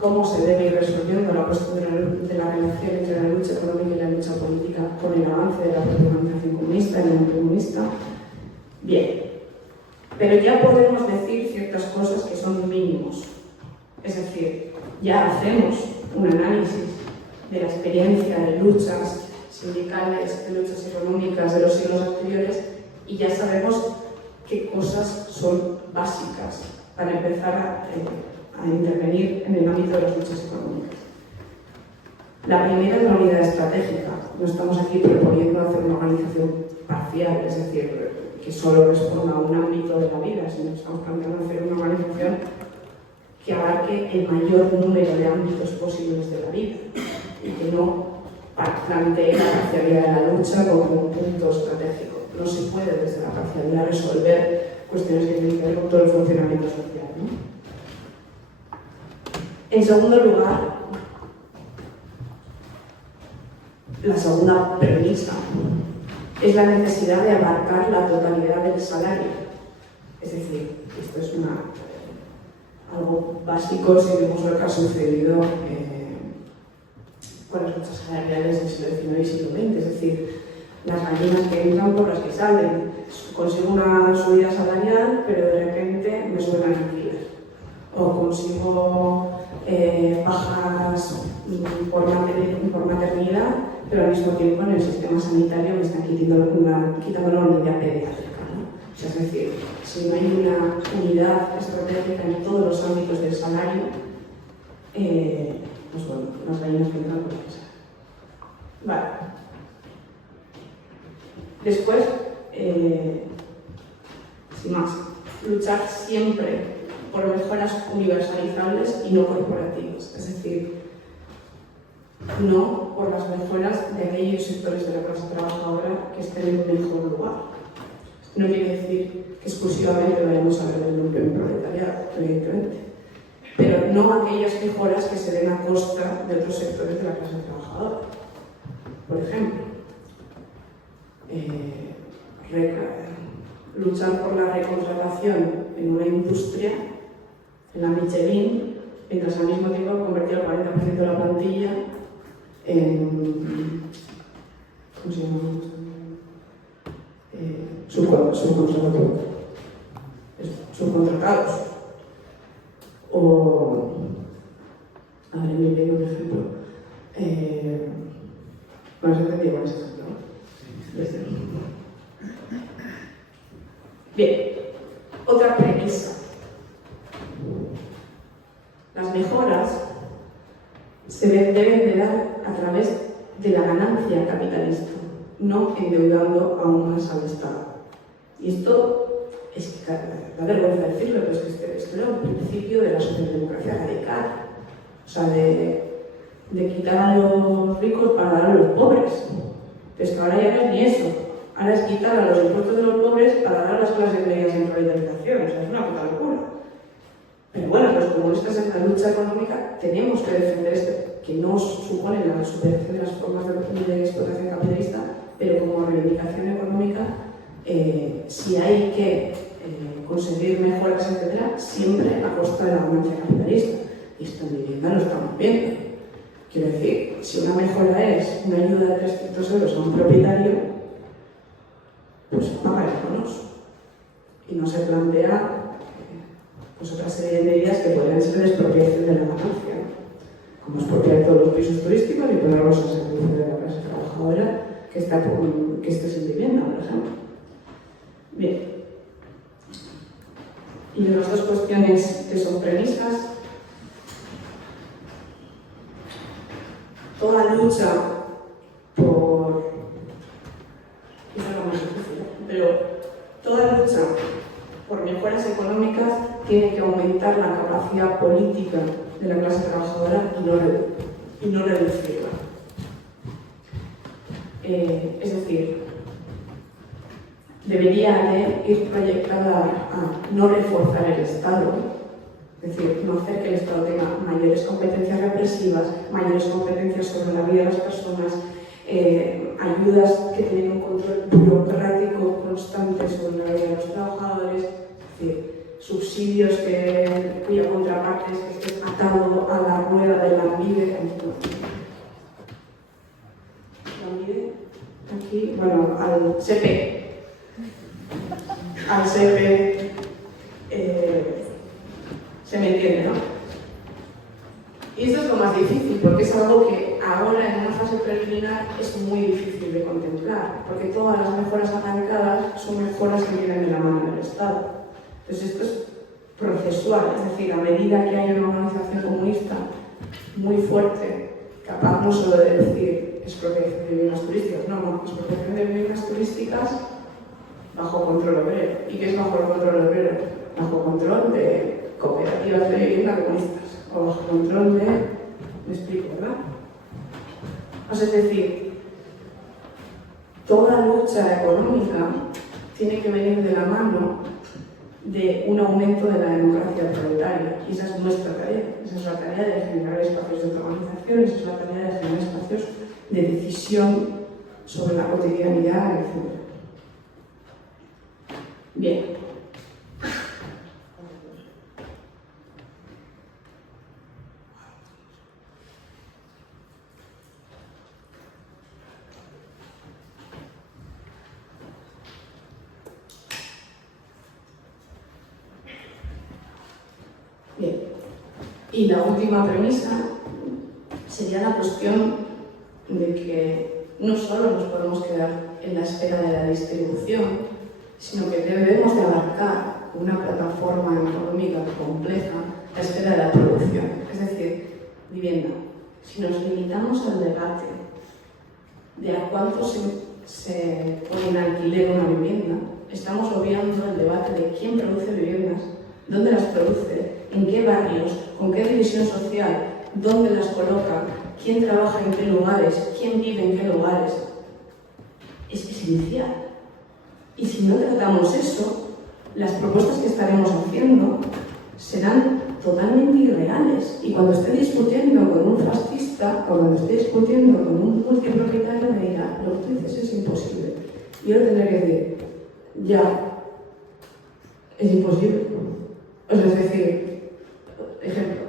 cómo se debe ir resolviendo la cuestión de la relación entre la lucha económica y la lucha política con el avance de la propia organización comunista y la comunista. Bien, pero ya podemos decir ciertas cosas que son mínimos. Es decir, ya hacemos un análisis de la experiencia de luchas sindicales, de luchas económicas de los siglos anteriores, y ya sabemos qué cosas son básicas para empezar a intervenir en el ámbito de las luchas económicas. La primera es la unidad estratégica. No estamos aquí proponiendo hacer una organización parcial, es decir, que solo responda a un ámbito de la vida, sino que estamos planteando hacer una organización que abarque el mayor número de ámbitos posibles de la vida y que no plantee la parcialidad de la lucha como un punto estratégico. No se puede desde la parcialidad resolver cuestiones que tienen que ver con todo el funcionamiento social, ¿no? En segundo lugar, la segunda premisa es la necesidad de abarcar la totalidad del salario. Es decir, esto es algo básico si vemos lo que ha sucedido con las luchas salariales del siglo XIX y siglo XX. Es decir, las gallinas que entran por las que salen. Consigo una subida salarial, pero de repente me suben al alquiler. O consigo bajas por maternidad, pero al mismo tiempo en el sistema sanitario me están quitando la unidad pediátrica, ¿no? O sea, es decir, si no hay una unidad estratégica en todos los ámbitos del salario, pues bueno, las gallinas que entran por las que salen. Vale. Después, sin más, luchar siempre por mejoras universalizables y no corporativas, es decir, no por las mejoras de aquellos sectores de la clase trabajadora que estén en un mejor lugar. No quiere decir que exclusivamente vayamos a ver el núcleo en proletariado, evidentemente, pero no aquellas mejoras que se den a costa de otros sectores de la clase trabajadora. Por ejemplo, luchar por la recontratación en una industria, en la Michelin, mientras al mismo tiempo ha convertido el 40% de la plantilla en ¿cómo se llama? Subcontratados. O, a ver, me viene un ejemplo. Bueno, se entendido con ese ejemplo, ¿no? Bien, otra premisa. Las mejoras se deben de dar a través de la ganancia capitalista, no endeudando aún más al Estado. Y esto es que da vergüenza decirlo, pero es que esto era un principio de la socialdemocracia radical. O sea, de quitar a los ricos para dar a los pobres. Pero es que ahora ya no es ni eso. Ahora es quitar a los impuestos de los pobres para dar a las clases medias en revitalización. O sea, es una puta locura. Pero bueno, los comunistas en la lucha económica tenemos que defender esto, que no supone la superación de las formas de explotación capitalista, pero como reivindicación económica, si hay que conseguir mejoras, etc., siempre a costa de la ganancia capitalista. Y esto en vivienda lo estamos viendo. Quiero decir, si una mejora es una ayuda de 300 euros a un propietario, pues paga el bonos. Y no se plantea pues otra serie de medidas que podrían ser de expropiación de la ganancia, ¿no? Como expropiar todos los pisos turísticos y ponerlos al servicio de la clase trabajadora que esté sin vivienda, por ejemplo. Bien. Y las dos cuestiones que son premisas. Toda lucha por... Quizá lo más difícil, pero toda lucha por mejoras económicas tiene que aumentar la capacidad política de la clase trabajadora y no reducirla. Es decir, debería de ir proyectada a no reforzar el Estado, es decir, no hacer que el Estado tenga mayores competencias represivas, mayores competencias sobre la vida de las personas, ayudas que tienen un control burocrático constante sobre la vida de los trabajadores, es decir, subsidios cuya contraparte es que esté atado a la rueda de la Lanbide. Lanbide, aquí, bueno, al SEPE. Al SEPE, se me entiende, ¿no? Y eso es lo más difícil, porque es algo que ahora en una fase preliminar es muy difícil de contemplar, porque todas las mejoras arrancadas son mejoras que vienen de la mano del Estado. Entonces esto es procesual, es decir, a medida que haya una organización comunista muy fuerte, capaz no solo de decir expropiación de viviendas turísticas, no, expropiación de viviendas turísticas bajo control obrero. ¿Y qué es bajo control obrero? Bajo control de cooperativas de vivienda comunistas, o bajo control de... ¿Me explico, verdad? O sea, es decir, toda lucha económica tiene que venir de la mano de un aumento de la democracia proletaria, y esa es nuestra tarea. Esa es la tarea de generar espacios de autoorganización, esa es la tarea de generar espacios de decisión sobre la cotidianidad, etc. Bien. Bien. Y la última premisa sería la cuestión de que no solo nos podemos quedar en la esfera de la distribución, sino que debemos de abarcar una plataforma económica compleja, la esfera de la producción, es decir, vivienda. Si nos limitamos al debate de a cuánto se pone en alquiler una vivienda, estamos obviando el debate de quién produce viviendas, dónde las produce, en qué barrios, con qué división social, dónde las coloca, quién trabaja en qué lugares, quién vive en qué lugares. Es esencial. Y si no tratamos eso, las propuestas que estaremos haciendo serán totalmente irreales. Y cuando esté discutiendo con un fascista, o cuando esté discutiendo con un multipropietario, me dirá, lo que tú dices es imposible. Y yo tendré que decir, ya, es imposible. O sea, es decir, ejemplo,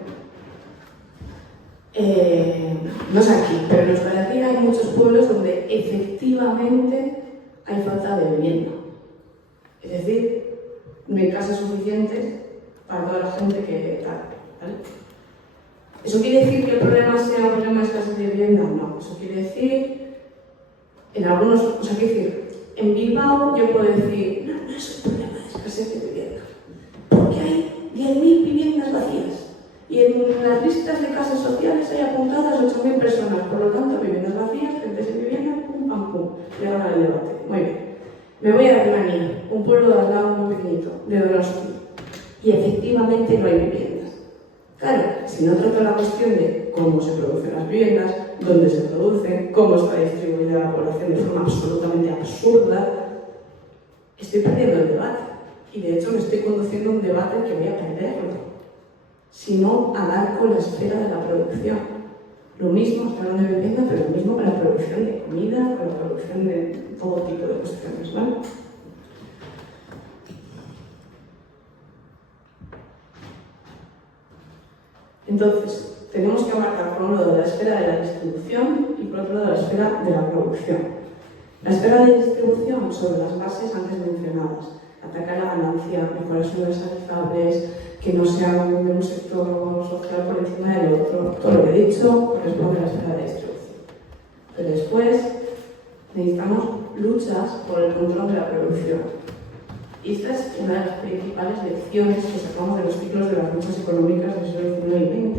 no es aquí, pero en Euskal Herria hay muchos pueblos donde efectivamente hay falta de vivienda. Es decir, no hay casas suficientes para toda la gente que tal, ¿vale? ¿Eso quiere decir que el problema sea un problema de escasez de vivienda? No, eso quiere decir, en algunos, o sea, quiere decir, en Bilbao yo puedo decir, no es un problema de escasez de vivienda, porque hay 10.000 viviendas vacías y en las listas de casas sociales hay apuntadas 8.000 personas, por lo tanto, viviendas vacías, gente sin vivienda, pum, pam, pum, le gana el debate. Muy bien. Me voy a Alemania, un pueblo de al lado muy pequeñito, de Donosti, y efectivamente no hay viviendas. Claro, si no trato la cuestión de cómo se producen las viviendas, dónde se producen, cómo está distribuida la población de forma absolutamente absurda, estoy perdiendo el debate. Y de hecho me estoy conduciendo a un debate que voy a perderlo. Si no abarco la esfera de la producción. Lo mismo, estoy hablando de vivienda, pero lo mismo con la producción de comida, con la producción de todo tipo de cuestiones, ¿vale? Entonces, tenemos que abarcar por un lado la esfera de la distribución y por otro lado la esfera de la producción. La esfera de distribución sobre las bases antes mencionadas. Atacar la ganancia, mejoras universalizables, que no sea de un sector social por encima del otro. Todo lo que he dicho corresponde a la esfera de distribución. Pero después necesitamos luchas por el control de la producción. Y esta es una de las principales lecciones que sacamos de los ciclos de las luchas económicas del siglo XIX y XX.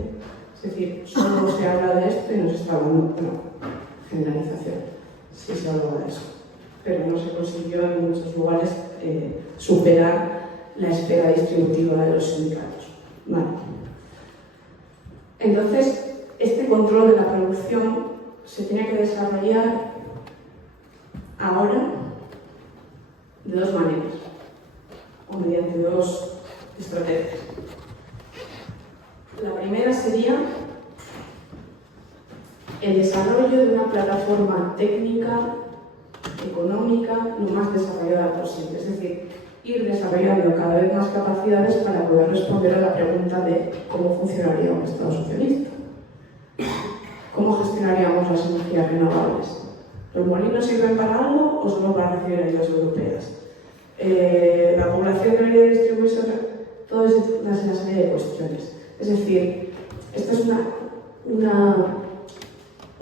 Es decir, solo se habla de esto y no se está hablando, generalización, sí se habla de eso. Pero no se consiguió en muchos lugares superar la esfera distributiva de los sindicatos. Vale. Entonces, este control de la producción se tiene que desarrollar ahora de dos maneras, o mediante dos estrategias. La primera sería el desarrollo de una plataforma técnica, económica, lo más desarrollada posible. Es decir, ir desarrollando cada vez más capacidades para poder responder a la pregunta de cómo funcionaría un Estado socialista. ¿Cómo gestionaríamos las energías renovables? ¿Los molinos sirven para algo o solo para recibir ayudas europeas? ¿La población debería distribuirse? Toda una serie de cuestiones. Es decir, esta es una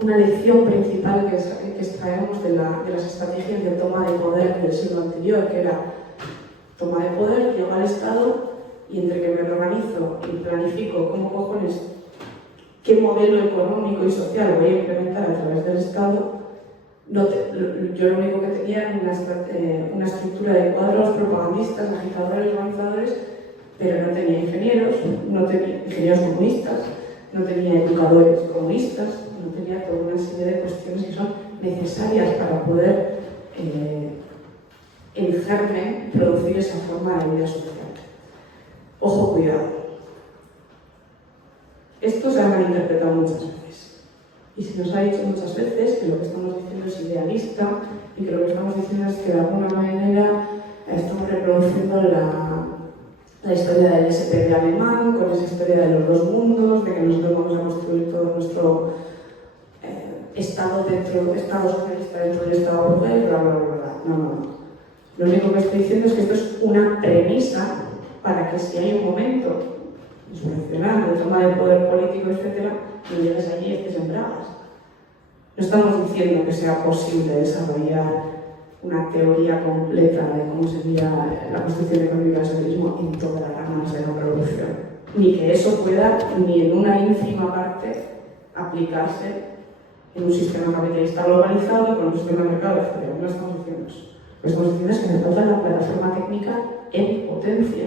una lección principal que extraemos de las estrategias de toma de poder del siglo anterior, que era toma de poder, llego al Estado y entre que me organizo y planifico cómo cojones, qué modelo económico y social voy a implementar a través del Estado, yo lo único que tenía era una estructura de cuadros propagandistas, agitadores, organizadores, pero no tenía ingenieros, no tenía ingenieros comunistas, no tenía educadores comunistas, no tenía toda una serie de cuestiones que son necesarias para poder en germen producir esa forma de vida social. Ojo, cuidado. Esto se ha malinterpretado muchas veces. Y se nos ha dicho muchas veces que lo que estamos diciendo es idealista y que lo que estamos diciendo es que de alguna manera estamos reproduciendo la historia del SPV alemán, con esa historia de los dos mundos, de que nosotros vamos a construir todo nuestro Estado socialista dentro del Estado burgués, bla, bla, bla, bla. No. Lo único que estoy diciendo es que esto es una premisa para que si hay un momento insurreccional, de toma de poder político, etc., no llegues allí y estés en bragas. No estamos diciendo que sea posible desarrollar una teoría completa de cómo sería la construcción económica del socialismo en todas las ramas de la producción, ni que eso pueda, ni en una ínfima parte, aplicarse en un sistema capitalista globalizado con un sistema de mercado exterior. No estamos diciendo eso. Lo que estamos diciendo es que nos falta la plataforma técnica en potencia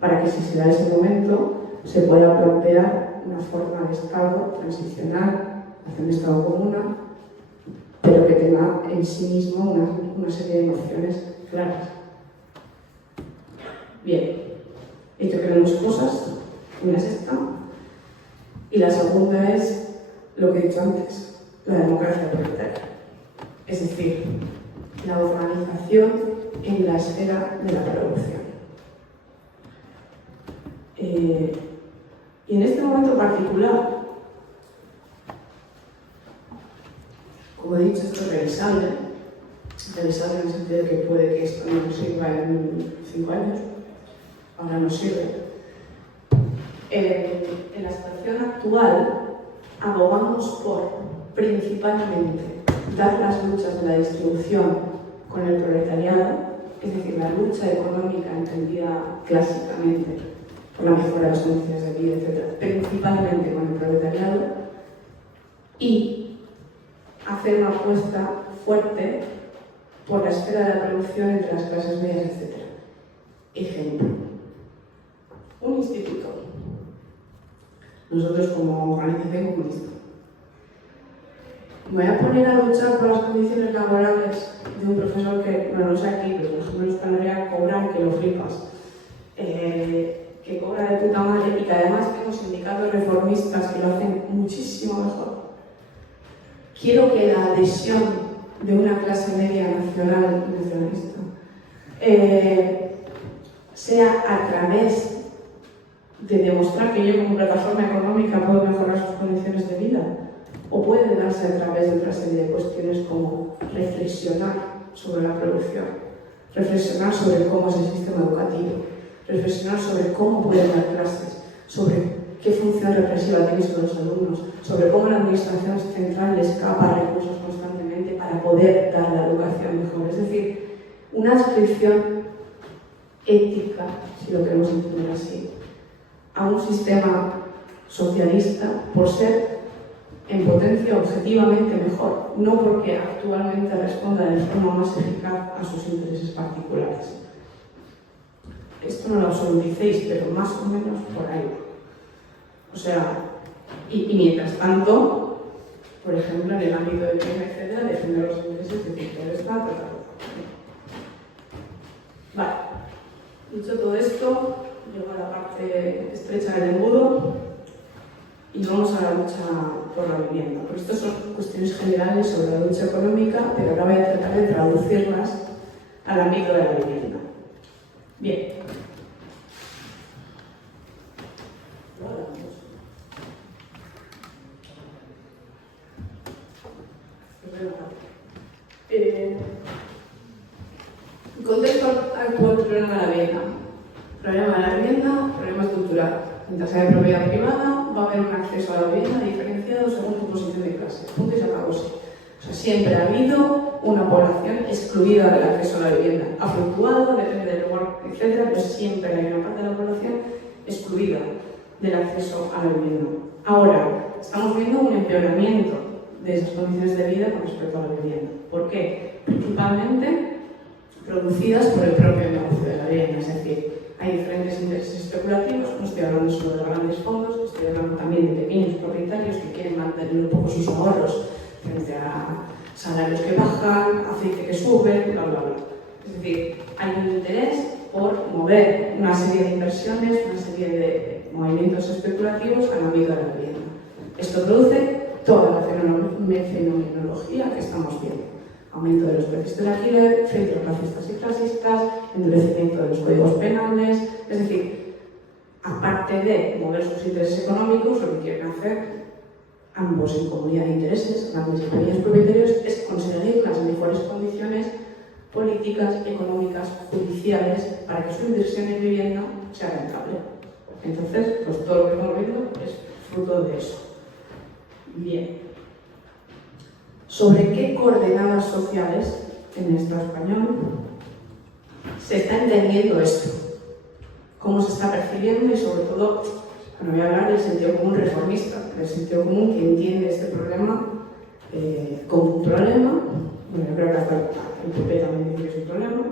para que si se da ese momento se pueda plantear una forma de Estado transicional hacia un Estado comuna, pero que tenga en sí mismo una serie de nociones claras. Bien, he dicho que tenemos cosas, una es esta, y la segunda es lo que he dicho antes, la democracia proletaria. Es decir, la organización en la esfera de la producción. Y en este momento particular, como he dicho, esto es revisable en el sentido de que puede que esto no nos sirva en 5 años, ahora nos sirve. En la situación actual, abogamos por, principalmente, dar las luchas de la distribución con el proletariado, es decir, la lucha económica entendida clásicamente por la mejora de las condiciones de vida, etc., principalmente con el proletariado, y hacer una apuesta fuerte por la esfera de la producción entre las clases medias, etc. Ejemplo, un instituto. Nosotros como organización comunista. Me voy a poner a luchar por las condiciones laborales de un profesor que, bueno, no sé aquí, pero por ejemplo en España cobran que lo flipas. Que cobra de puta madre y que además tengo sindicatos reformistas que lo hacen muchísimo mejor. Quiero que la adhesión de una clase media nacional nacionalista sea a través de demostrar que yo como plataforma económica puedo mejorar sus condiciones de vida, o puede darse a través de otra serie de cuestiones como reflexionar sobre la producción, reflexionar sobre cómo es el sistema educativo, reflexionar sobre cómo pueden dar clases, sobre qué función represiva tiene sobre los alumnos, sobre cómo la administración central le escapa recursos constantemente para poder dar la educación mejor. Es decir, una adscripción ética, si lo queremos entender así, a un sistema socialista por ser en potencia objetivamente mejor, no porque actualmente responda de forma más eficaz a sus intereses particulares. Esto no lo absoluticéis, pero más o menos por ahí. O sea, y mientras tanto, por ejemplo, en el ámbito de PME, etcétera, defender los intereses de tipo de Estado. Vale. Dicho todo esto, llego a la parte estrecha del embudo y vamos a la lucha por la vivienda. Pero estas son cuestiones generales sobre la lucha económica, pero ahora voy a tratar de traducirlas al ámbito de la vivienda. Bien. El contexto actual del problema de la vivienda. Problema de la vivienda, problema estructural. Mientras haya propiedad privada, va a haber un acceso a la vivienda diferenciado según tu posición de clase. Punto y se acabó. O sea, siempre ha habido una población excluida del acceso a la vivienda. Ha fluctuado, depende del lugar, etc., pero siempre hay una parte de la población excluida del acceso a la vivienda. Ahora, estamos viendo un empeoramiento de esas condiciones de vida con respecto a la vivienda. ¿Por qué? Principalmente producidas por el propio negocio de la vivienda, es decir, hay diferentes intereses especulativos, no estoy hablando solo de grandes fondos, estoy hablando también de pequeños propietarios que quieren mantener un poco sus ahorros frente a salarios que bajan, aceite que sube, bla, bla, bla. Es decir, hay un interés por mover una serie de inversiones, una serie de movimientos especulativos al ámbito de la vivienda. Esto produce toda la fenomenología que estamos viendo. Aumento de los precios del alquiler, filtros racistas y clasistas, endurecimiento de los códigos penales, es decir, aparte de mover sus intereses económicos, lo que quieren hacer ambos en comunidad de intereses, grandes y pequeños propietarios, es conseguir las mejores condiciones políticas, económicas, judiciales, para que su inversión en vivienda sea rentable. Entonces, pues todo lo que estamos viendo es fruto de eso. Bien. ¿Sobre qué coordenadas sociales en el Estado español se está entendiendo esto? ¿Cómo se está percibiendo? Y sobre todo, bueno, voy a hablar del sentido común reformista, del sentido común que entiende este problema como un problema. Bueno, yo creo que hasta el PP también dice que es un problema.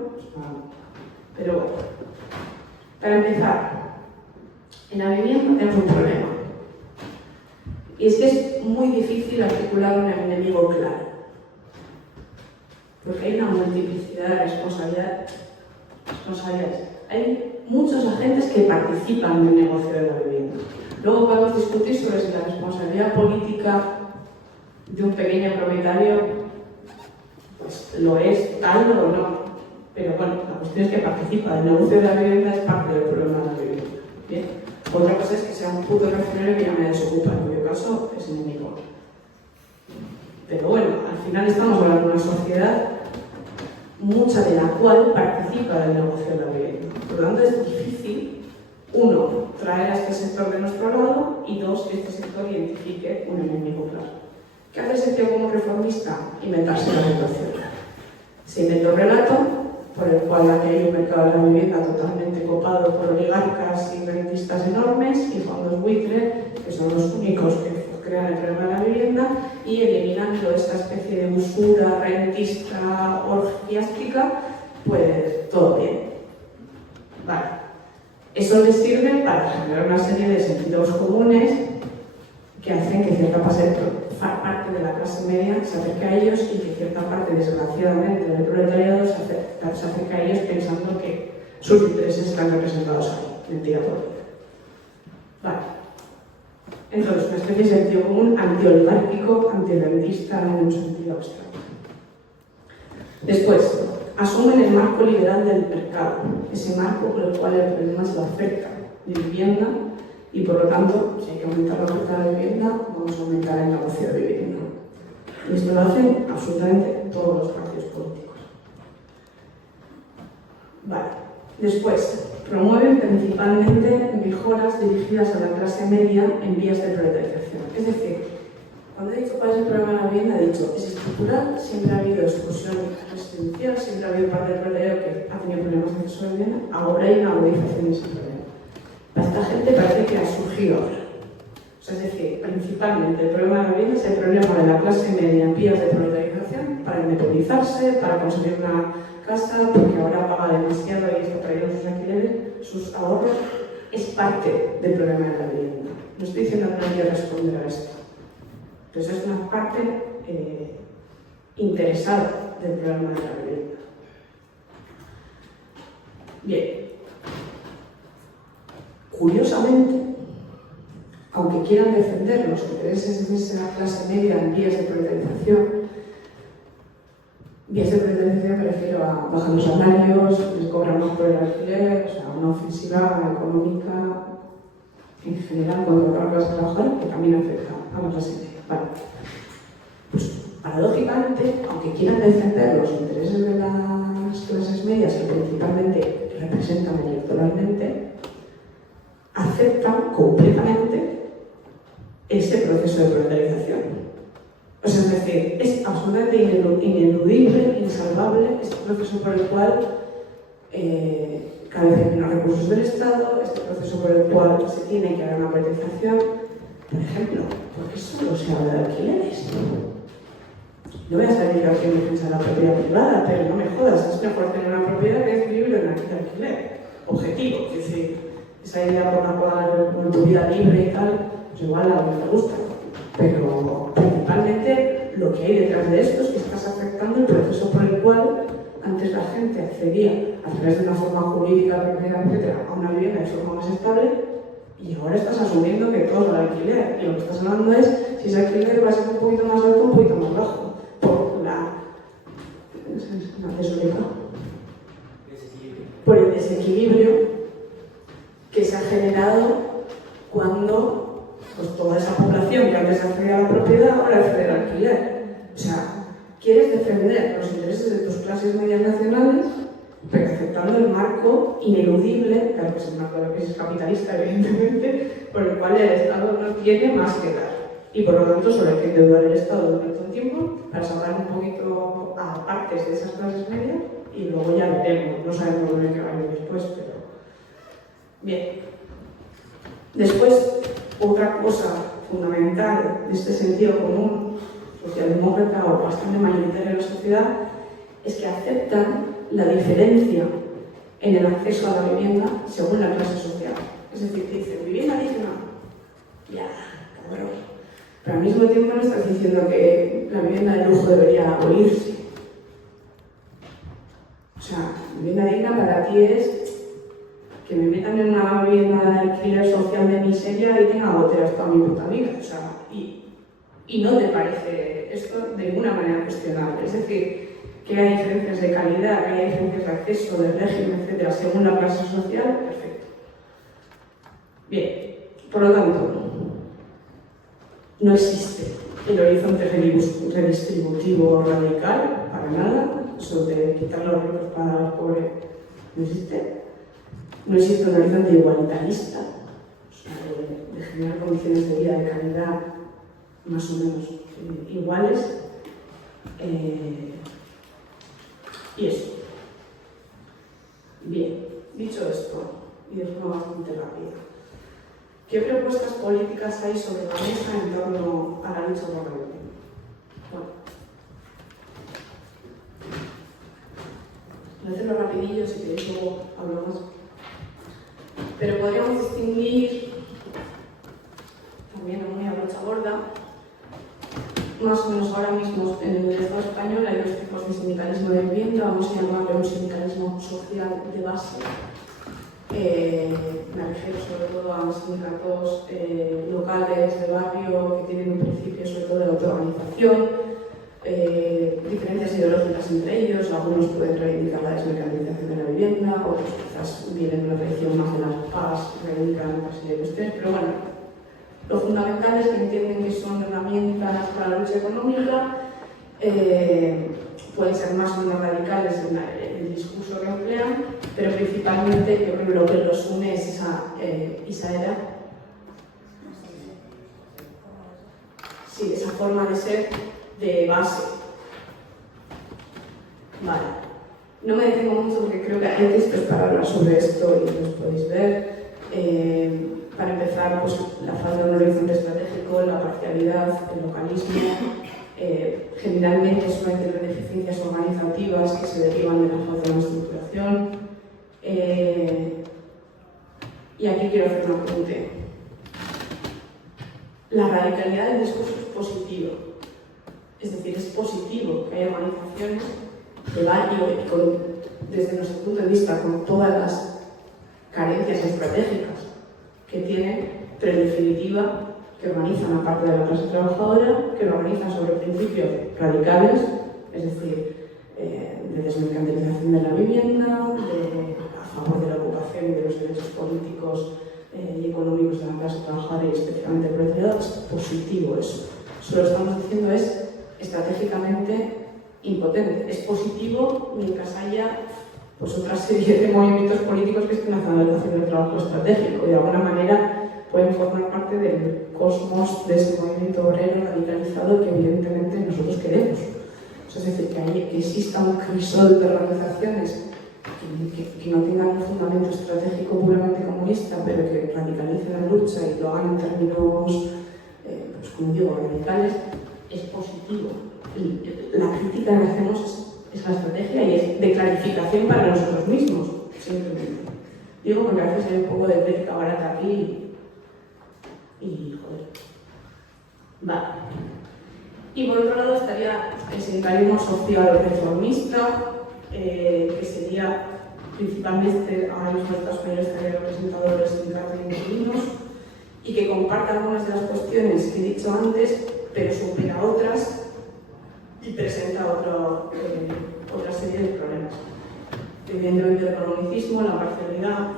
Pero bueno, para empezar, en la vivienda tenemos un problema. Y es que es muy difícil articular un enemigo claro. Porque hay una multiplicidad de responsabilidades. Hay muchos agentes que participan en el negocio de la vivienda. Luego podemos discutir sobre si la responsabilidad política de un pequeño propietario pues, lo es tal o no. Pero bueno, la cuestión es que participa del negocio de la vivienda, es parte del problema de la vivienda. ¿Bien? Otra cosa es que sea un puto reaccionario que ya me desocupa, en cuyo caso es enemigo. Pero bueno, al final estamos hablando de una sociedad, mucha de la cual participa del negocio de la vivienda. Por lo tanto, es difícil, uno, traer a este sector de nuestro lado y dos, que este sector identifique un enemigo claro. ¿Qué hace el sentido común reformista? Inventarse la situación. Se inventa un relato por el cual aquí hay un mercado de la vivienda totalmente copado por oligarcas y rentistas enormes y fondos buitre, que son los únicos que crean el problema de la vivienda, y eliminando esta especie de usura rentista orgiástica, pues todo bien. Vale. Eso les sirve para generar una serie de sentidos comunes que hacen que cierta parte de la clase media se acerque a ellos y que cierta parte, desgraciadamente, del proletariado se acerque a ellos pensando que sus intereses están representados ahí. Mentira total. Vale. Entonces, una especie de sentido común antioligárquico, antirrentista en un sentido abstracto. Después, asumen el marco liberal del mercado, ese marco por el cual el problema es la oferta de vivienda y por lo tanto, si hay que aumentar la oferta de vivienda, vamos a aumentar el negocio de vivienda. Y esto lo hacen absolutamente todos los partidos políticos. Vale. Después, promueven principalmente mejoras dirigidas a la clase media en vías de proletarización. Es decir, cuando he dicho cuál es el problema de la vivienda, he dicho, es estructural, siempre ha habido exclusión residencial, siempre ha habido parte del proletariado que ha tenido problemas de acceso a la vivienda, ahora hay una agudización de ese problema. Para esta gente parece que ha surgido ahora. O sea, es decir, principalmente el problema de la vivienda es el problema de la clase media en vías de proletarización para independizarse, para conseguir una casa, porque ahora paga demasiado y está trayendo sus alquileres, sus ahorros. Es parte del problema de la vivienda. No estoy diciendo que no hay que responder a esto. Entonces es una parte interesada del problema de la vivienda. Bien. Curiosamente, aunque quieran defender los intereses de esa clase media en vías de proletarización me refiero a bajar los salarios, les cobran más por el alquiler, o sea, una ofensiva económica en general cuando la clase trabajadora que también afecta a la clase media. Vale. Pues paradójicamente, aunque quieran defender los intereses de las clases medias que principalmente representan electoralmente, aceptan completamente proceso de proletarización. O sea, es decir, es absolutamente ineludible, insalvable este proceso por el cual cada vez hay menos recursos del Estado, este proceso por el cual se tiene que dar una privatización. Por ejemplo, ¿por qué solo se habla de alquileres? No voy a salir aquí en defensa de la propiedad privada, pero no me jodas, es mejor tener una propiedad que es libre de alquiler. Objetivo, es decir, esa idea por la cual con tu vida libre y tal, pues igual a mí me gusta. Pero principalmente lo que hay detrás de esto es que estás afectando el proceso por el cual antes la gente accedía a través de una forma jurídica, propiedad, etcétera, a una vivienda de forma más estable, y ahora estás asumiendo que todo es alquiler. Y lo que estás hablando es si ese alquiler va a ser un poquito más alto o un poquito más bajo. Por el desequilibrio que se ha generado cuando pues, toda esa población que antes accedía a la propiedad ahora accede al alquiler. O sea, quieres defender los intereses de tus clases medias nacionales, pero aceptando el marco ineludible, claro que es el marco de la crisis capitalista, evidentemente, por el cual el Estado no tiene más que dar. Y por lo tanto solo hay que endeudar el Estado durante un tiempo para sacar un poquito a partes de esas clases medias y luego ya veremos, no sabemos dónde qué va a venir después, pero... Bien. Después, otra cosa fundamental de este sentido común socialdemócrata o bastante mayoritario en la sociedad es que aceptan la diferencia en el acceso a la vivienda según la clase social. Es decir, te dicen, vivienda digna, ya, cabrón. Pero al mismo tiempo no estás diciendo que la vivienda de lujo debería abolirse. O sea, vivienda digna para ti es que me metan en una vivienda de alquiler social de miseria y tenga goteras toda mi puta vida. O sea, y no te parece esto de ninguna manera cuestionable. Es decir, que hay diferencias de calidad, que hay diferencias de acceso, de régimen, etcétera, según la clase social, perfecto. Bien, por lo tanto, no existe el horizonte redistributivo radical, para nada, eso de quitar los ricos para los pobres, no existe. No existe un horizonte igualitarista, o sea, de generar condiciones de vida de calidad más o menos iguales. Y eso. Bien, dicho esto, y de forma bastante rápida, ¿qué propuestas políticas hay sobre la mesa en torno a la lucha por la vivienda? Bueno, voy a hacerlo rapidillo, si queréis luego hablo más. Pero podríamos distinguir, también muy a brocha gorda, más o menos ahora mismo en el Estado español hay dos tipos de sindicalismo de vivienda, vamos a llamarle un sindicalismo social de base. Me refiero sobre todo a sindicatos locales de barrio que tienen un principio sobre todo de autoorganización, diferencias ideológicas entre ellos, algunos pueden reivindicar la desmercantilización de la vivienda, otros quizás vienen una tradición más de las PAS, reivindican una serie de cuestiones, pero bueno, lo fundamental es que entienden que son herramientas para la lucha económica, pueden ser más o menos radicales en el discurso que emplean, pero principalmente yo creo que lo que los une es esa era, sí, esa forma de ser de base. Vale. No me detengo mucho porque creo que hay textos para hablar sobre esto y los podéis ver. Para empezar, pues, la falta de un horizonte estratégico, la parcialidad, el localismo, generalmente solamente las deficiencias organizativas que se derivan de la falta de una estructuración. Y aquí quiero hacer un apunte. La radicalidad del discurso es positivo. Es decir, es positivo que haya organizaciones de barrio y desde nuestro punto de vista con todas las carencias estratégicas que tienen, pero en definitiva que organizan a parte de la clase trabajadora, que lo organizan sobre principios radicales, es decir, de desmercantilización de la vivienda, a favor de la ocupación y de los derechos políticos y económicos de la clase trabajadora y especialmente proletariado. Es positivo eso. Solo estamos diciendo es estratégicamente impotente. Es positivo mientras haya pues, otra serie de movimientos políticos que estén haciendo el trabajo estratégico y de alguna manera pueden formar parte del cosmos de ese movimiento obrero radicalizado que evidentemente nosotros queremos. O sea, es decir, que exista un crisol de organizaciones que no tengan un fundamento estratégico puramente comunista, pero que radicalicen la lucha y lo hagan en términos, pues como digo, radicales, es positivo. La crítica que hacemos es la estrategia y es de clarificación para nosotros mismos, simplemente. Digo porque a veces hay un poco de crítica barata aquí y joder. Vale. Y por otro lado estaría el sindicalismo social reformista, que sería principalmente, ahora mismo en Estados Unidos estaría representado por los sindicatos de inquilinos y que comparte algunas de las cuestiones que he dicho antes, pero supera otras y presenta otra serie de problemas. Evidentemente el economicismo, la parcialidad,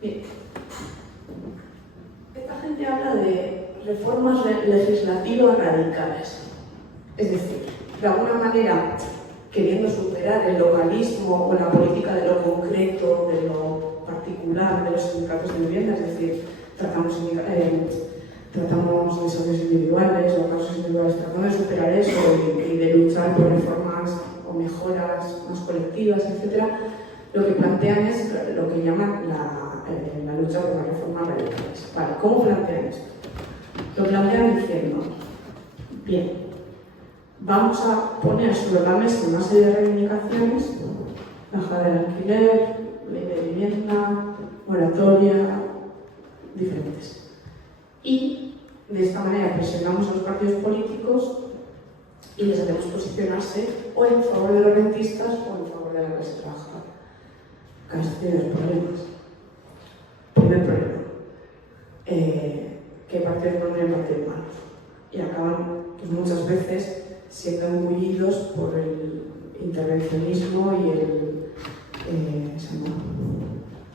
bien. Esta gente habla de reformas legislativas radicales, es decir, de alguna manera queriendo superar el localismo o la política de lo concreto, de lo particular de los sindicatos de vivienda, es decir, tratamos desarrollos individuales o casos individuales, tratando de superar eso y de luchar por reformas o mejoras más colectivas, etc. Lo que plantean es lo que llaman la lucha por las reformas radicales. Vale, ¿cómo plantean esto? Lo plantean diciendo, bien, vamos a poner sobre la mesa una serie de reivindicaciones, bajada del alquiler, ley de vivienda, moratoria, diferentes. Y de esta manera presionamos a los partidos políticos y les hacemos posicionarse o en favor de los rentistas o en favor de la clase trabajadora. Casi tiene dos problemas. Primer problema, que partidos buenos y partidos malos. Y acaban pues, muchas veces siendo engullidos por el intervencionismo y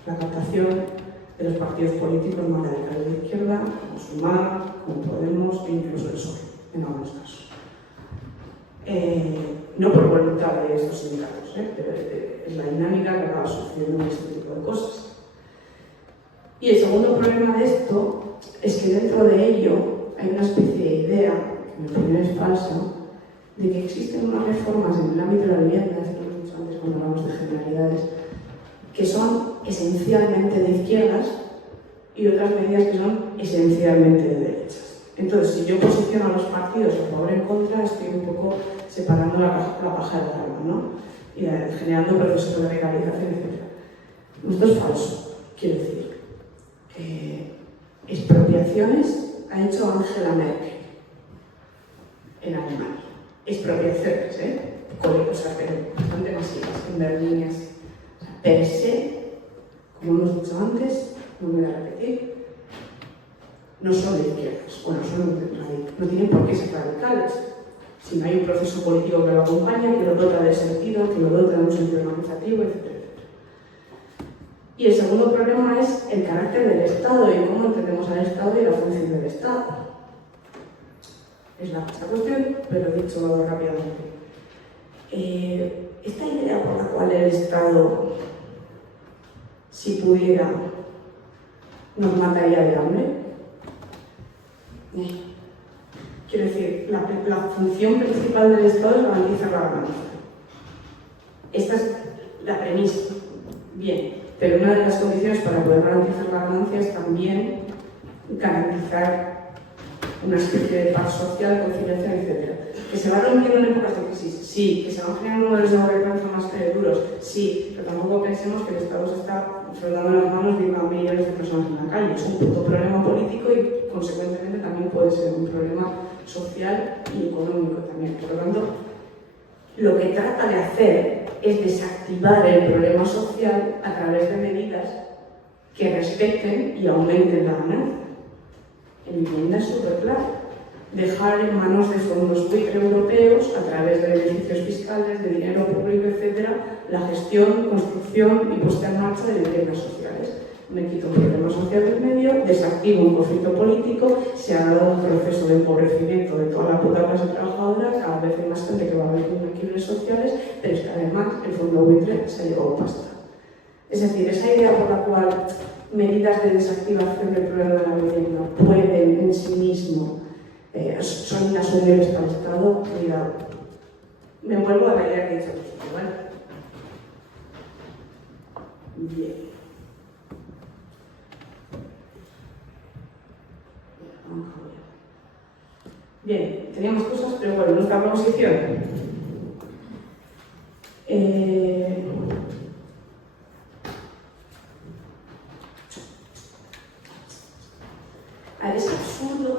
la captación de los partidos políticos más radicales de izquierda, como Sumar, como Podemos e incluso el PSOE, en algunos casos. No por voluntad de estos sindicatos, pero es la dinámica que acaba sucediendo en este tipo de cosas. Y el segundo problema de esto es que dentro de ello hay una especie de idea, que en mi opinión es falsa, de que existen unas reformas en el ámbito de la vivienda, esto lo hemos dicho antes cuando hablamos de generalidades, que son esencialmente de izquierdas y otras medidas que son esencialmente de derechas. Entonces, si yo posiciono a los partidos a favor o en contra, estoy un poco separando la paja del grano, ¿no? Y generando procesos de radicalización, etc. Esto es falso, quiero decir. Expropiaciones ha hecho Angela Merkel en Alemania. Expropiaciones, pero bastante masivas, en Berlín y así. Per se, como hemos dicho antes, no me voy a repetir, no son de izquierdas, no tienen por qué ser radicales, si no hay un proceso político que lo acompaña, que lo dota de sentido, que lo dota de un sentido organizativo, etc. Y el segundo problema es el carácter del Estado y cómo entendemos al Estado y la función del Estado. Es la cuestión, pero dicho rápidamente. Esta idea por la cual el Estado, si pudiera, nos mataría de hambre. Quiero decir, la función principal del Estado es garantizar la ganancia. Esta es la premisa. Bien, pero una de las condiciones para poder garantizar la ganancia es también garantizar una especie de paz social, conciliación, etc. ¿Que se va rompiendo en épocas de crisis? Sí. ¿Que se van generando modelos de gobernanza más duros? Sí. Pero tampoco pensemos que el Estado se está frotando las manos de millones de personas en la calle. Es un puto problema político y, consecuentemente, también puede ser un problema social y económico también. Por lo tanto, lo que trata de hacer es desactivar el problema social a través de medidas que respeten y aumenten la ganancia. En mi vivienda es súper claro. Dejar en manos de fondos buitre europeos, a través de beneficios fiscales, de dinero público, etc., la gestión, construcción y puesta en marcha de viviendas sociales. Me quito un problema social del medio, desactivo un conflicto político, se ha dado un proceso de empobrecimiento de toda la puta clase trabajadora, cada vez hay más gente que va a haber quiebres sociales, pero es que además el fondo buitre se ha llevado pasta. Es decir, esa idea por la cual medidas de desactivación del problema de la vivienda pueden en sí mismo son inasumibles para el Estado, cuidado. Me vuelvo a la idea que he dicho al principio, ¿vale? Bien. Vamos a ver. Bien, teníamos cosas, pero bueno, nuestra proposición. Es absurdo,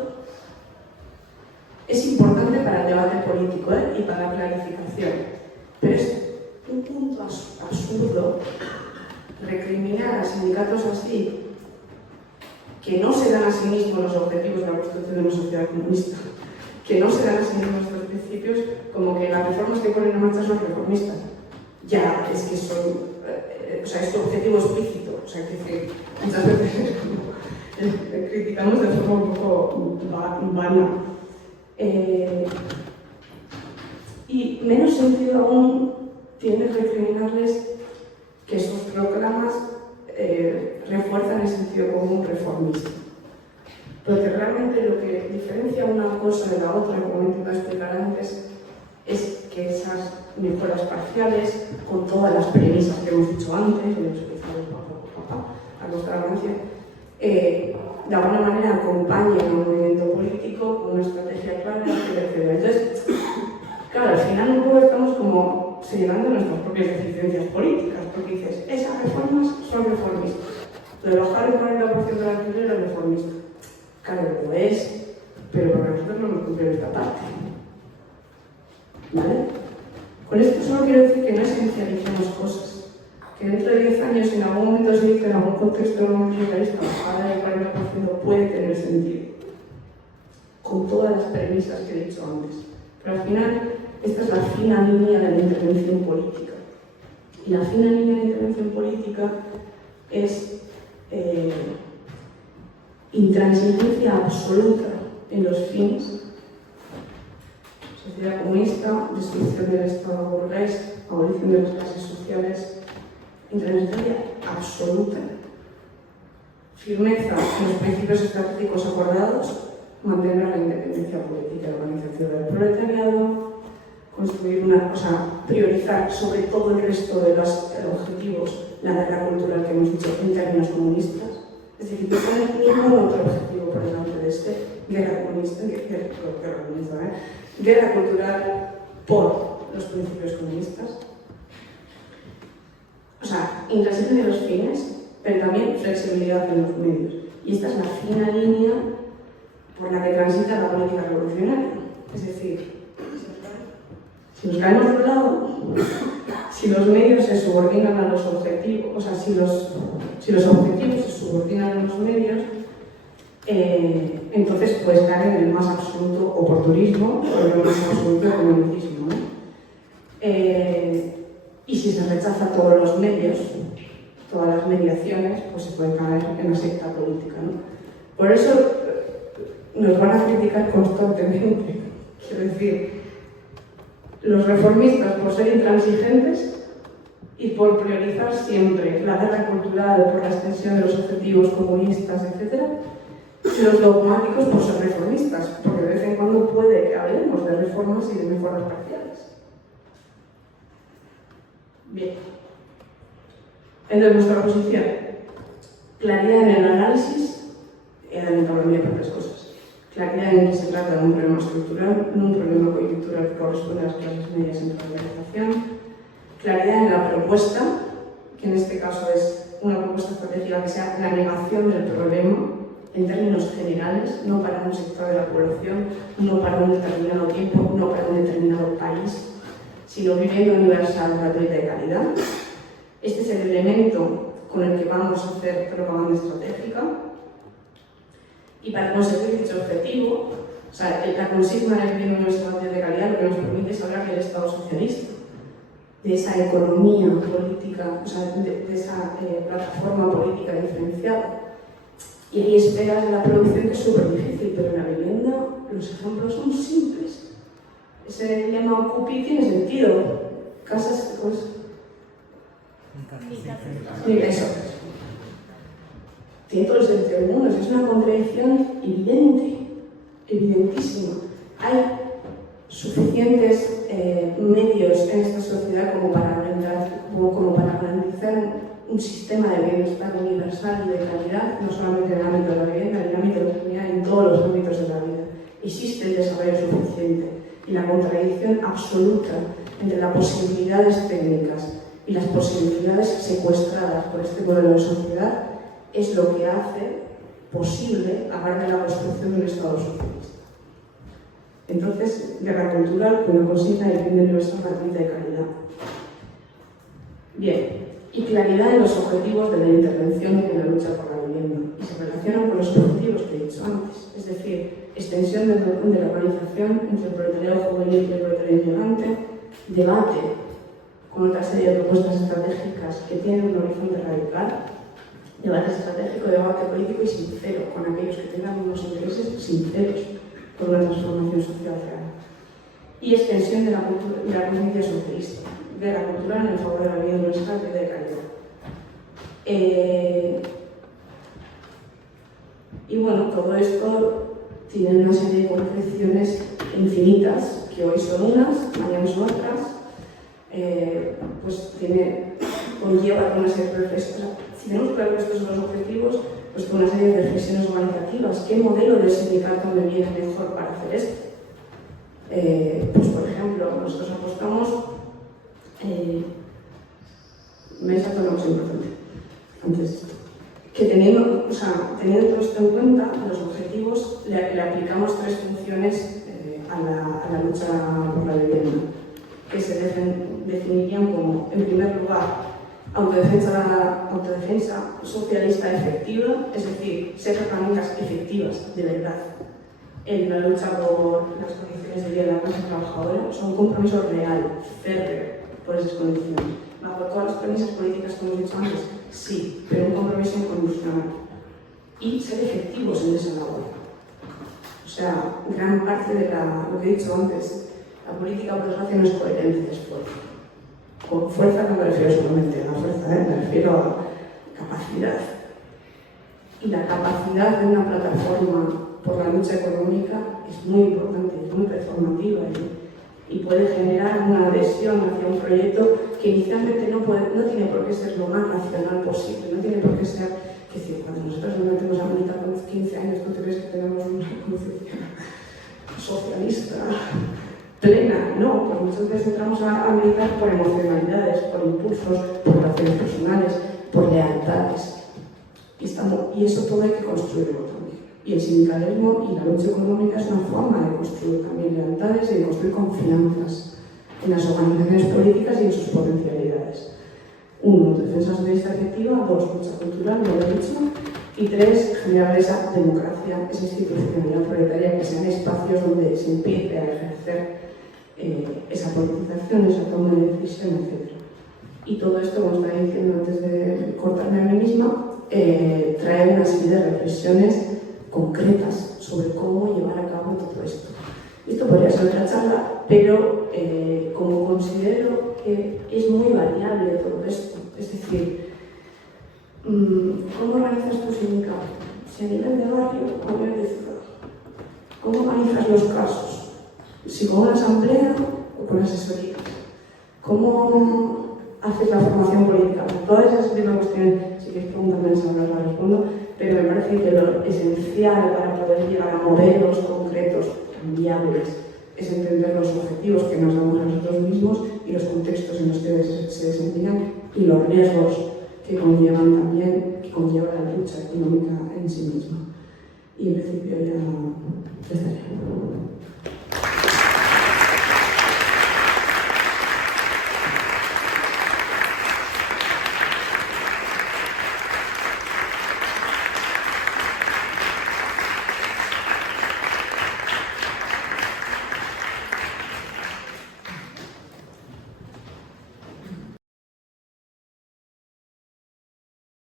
es importante para el debate político y para la clarificación, pero es un punto absurdo recriminar a sindicatos así, que no se dan a sí mismos los objetivos de la construcción de una sociedad comunista, que no se dan a sí mismos estos principios, como que las reformas que ponen en marcha son reformistas. Ya, es que son, o sea, es tu objetivo explícito, o sea, que muchas veces criticamos de forma un poco vana. Y menos sentido aún tiene recriminarles que sus proclamas refuerzan el sentido común reformista. Porque realmente lo que diferencia una cosa de la otra, como he intentado explicar antes, es que esas mejoras parciales, con todas las premisas que hemos dicho antes, lo hemos explicado a nuestra ganancia, de alguna manera acompañan a un movimiento político con una estrategia clara, etc. Entonces, claro, al final un poco estamos como señalando nuestras propias deficiencias políticas, porque dices, esas reformas son reformistas. Lo de bajar el 40% del alquiler es reformista. Claro, lo es, pero para nosotros no nos cumple esta parte. ¿Vale? Con esto solo quiero decir que no esencialicemos cosas. Que dentro de 10 años, en algún momento se dice en algún contexto no militarista, bajar el 40% puede tener sentido. Con todas las premisas que he dicho antes. Pero al final, esta es la fina línea de la intervención política. Y la fina línea de intervención política es intransigencia absoluta en los fines. Sociedad comunista, destrucción del Estado burgués, abolición de las clases sociales, intransigencia absoluta. Firmeza en los principios estratégicos acordados, mantener la independencia política y la organización del proletariado, construir priorizar sobre todo el resto de los objetivos la guerra cultural que hemos dicho en términos comunistas. Es decir, no poner ningún otro objetivo por delante de este, guerra cultural por los principios comunistas. O sea, intransigencia de los fines, pero también flexibilidad en los medios. Y esta es la fina línea por la que transita la política revolucionaria. Es decir, si nos caemos de un lado, si los medios se subordinan a los objetivos, o sea, si los objetivos se subordinan a los medios, entonces puedes caer en el más absoluto oportunismo o en el más absoluto economicismo, ¿no? Y si se rechaza todos los medios, todas las mediaciones, pues se puede caer en la secta política, ¿no? Por eso nos van a criticar constantemente. Quiero decir, los reformistas por ser intransigentes y por priorizar siempre la guerra cultural, por la extensión de los objetivos comunistas, etc. Los dogmáticos por ser reformistas, porque de vez en cuando puede que hablemos de reformas y de mejoras parciales. Bien. Entonces, nuestra posición. Claridad en el análisis y en la economía de otras cosas. Claridad en que se trata de un problema estructural, no un problema coyuntural que corresponde a las clases medias en la organización. Claridad en la propuesta, que en este caso es una propuesta estratégica que sea la negación del problema en términos generales, no para un sector de la población, no para un determinado tiempo, no para un determinado país, sino vivienda universal, gratuita y de calidad. Este es el elemento con el que vamos a hacer propaganda estratégica. Y para conseguir dicho objetivo, o sea, la consigna de vivienda universal de calidad lo que nos permite es hablar del Estado socialista, de esa economía política, o sea, de esa plataforma política diferenciada. Y hay esferas de la producción que es súper difícil, pero en la vivienda los ejemplos son simples. Ese lema Ocupi tiene sentido. Casas, pues... Mira, eso. Tiene todo el sentido del mundo. Es una contradicción evidente, evidentísima. Hay suficientes medios en esta sociedad como para garantizar un sistema de bienestar universal y de calidad, no solamente en el ámbito de la vivienda, en el ámbito de la comunidad, en todos los ámbitos de la vida. Existe el desarrollo suficiente y la contradicción absoluta entre las posibilidades técnicas y las posibilidades secuestradas por este modelo de sociedad es lo que hace posible hablar de la construcción de un Estado socialista. Entonces, guerra cultural con una consigna de fin de universal gratuita de calidad. Bien, y claridad en los objetivos de la intervención y de la lucha por la vivienda. Y se relacionan con los objetivos que he dicho antes, es decir, extensión de la organización entre el proletariado juvenil y el proletariado inmigrante, debate con otra serie de propuestas estratégicas que tienen un horizonte radical, debate estratégico, debate político y sincero, con aquellos que tengan unos intereses sinceros por una transformación social real. Y extensión de la conciencia socialista, guerra cultural en el favor de la vida universal y de calidad. Y bueno, todo esto tiene una serie de concreciones infinitas, que hoy son unas, mañana son otras, pues conlleva una serie de reflexiones. Si tenemos claro que estos son los objetivos, pues con una serie de reflexiones organizativas. ¿Qué modelo de sindicato me viene mejor para hacer esto? Pues por ejemplo, nosotros apostamos, me salto una cosa importante antes de esto, que teniendo todo esto en cuenta, los objetivos le aplicamos tres funciones a la lucha por la vivienda, que se definirían como, en primer lugar, autodefensa socialista efectiva, es decir, ser herramientas efectivas de verdad en la lucha por las condiciones de vida de la clase trabajadora. Son un compromiso real, férreo, por esas condiciones. Bajo todas las premisas políticas que hemos dicho antes, sí, pero un compromiso incondicional. Y ser efectivos en esa labor. O sea, gran parte de lo que he dicho antes, la política por desgracia no es coherencia, es fuerza. Con fuerza no me refiero solamente a la fuerza, me refiero a capacidad. Y la capacidad de una plataforma por la lucha económica es muy importante, es muy performativa y puede generar una adhesión hacia un proyecto que inicialmente no tiene por qué ser lo más racional posible, no tiene por qué ser, que decir, cuando nosotros nos metemos a militar con 15 años, ¿tú te crees que tenemos una concepción socialista plena? No, pues muchas veces entramos a militar por emocionalidades, por impulsos, por relaciones personales, por lealtades. Y eso todo hay que construirlo también. Y el sindicalismo y la lucha económica es una forma de construir también lealtades y de construir confianzas en las organizaciones políticas y en sus potencialidades. 1, defensa socialista efectiva. 2, lucha cultural, lo he dicho. Y 3, generar esa democracia, esa institucionalidad proletaria, que sean espacios donde se empiece a ejercer esa politización, esa toma de decisión, etc. Y todo esto, como estaba diciendo antes de cortarme a mí misma, trae una serie de reflexiones concretas sobre cómo llevar a cabo todo esto. Esto podría ser otra charla, pero como considero que es muy variable todo esto, es decir, ¿cómo organizas tu sindicato? Si a nivel de barrio o a nivel de ciudad. ¿Cómo organizas los casos? Si con una asamblea o con asesorías. ¿Cómo haces la formación política? Todas esas primeras cuestiones, si quieres preguntarme esa, no las respondo, pero me parece que lo esencial para poder llegar a modelos concretos, viables, es entender los objetivos que nos damos a nosotros mismos y los contextos en los que se desempeñan y los riesgos que conllevan también, que conlleva la lucha económica en sí misma. Y en principio ya estaría.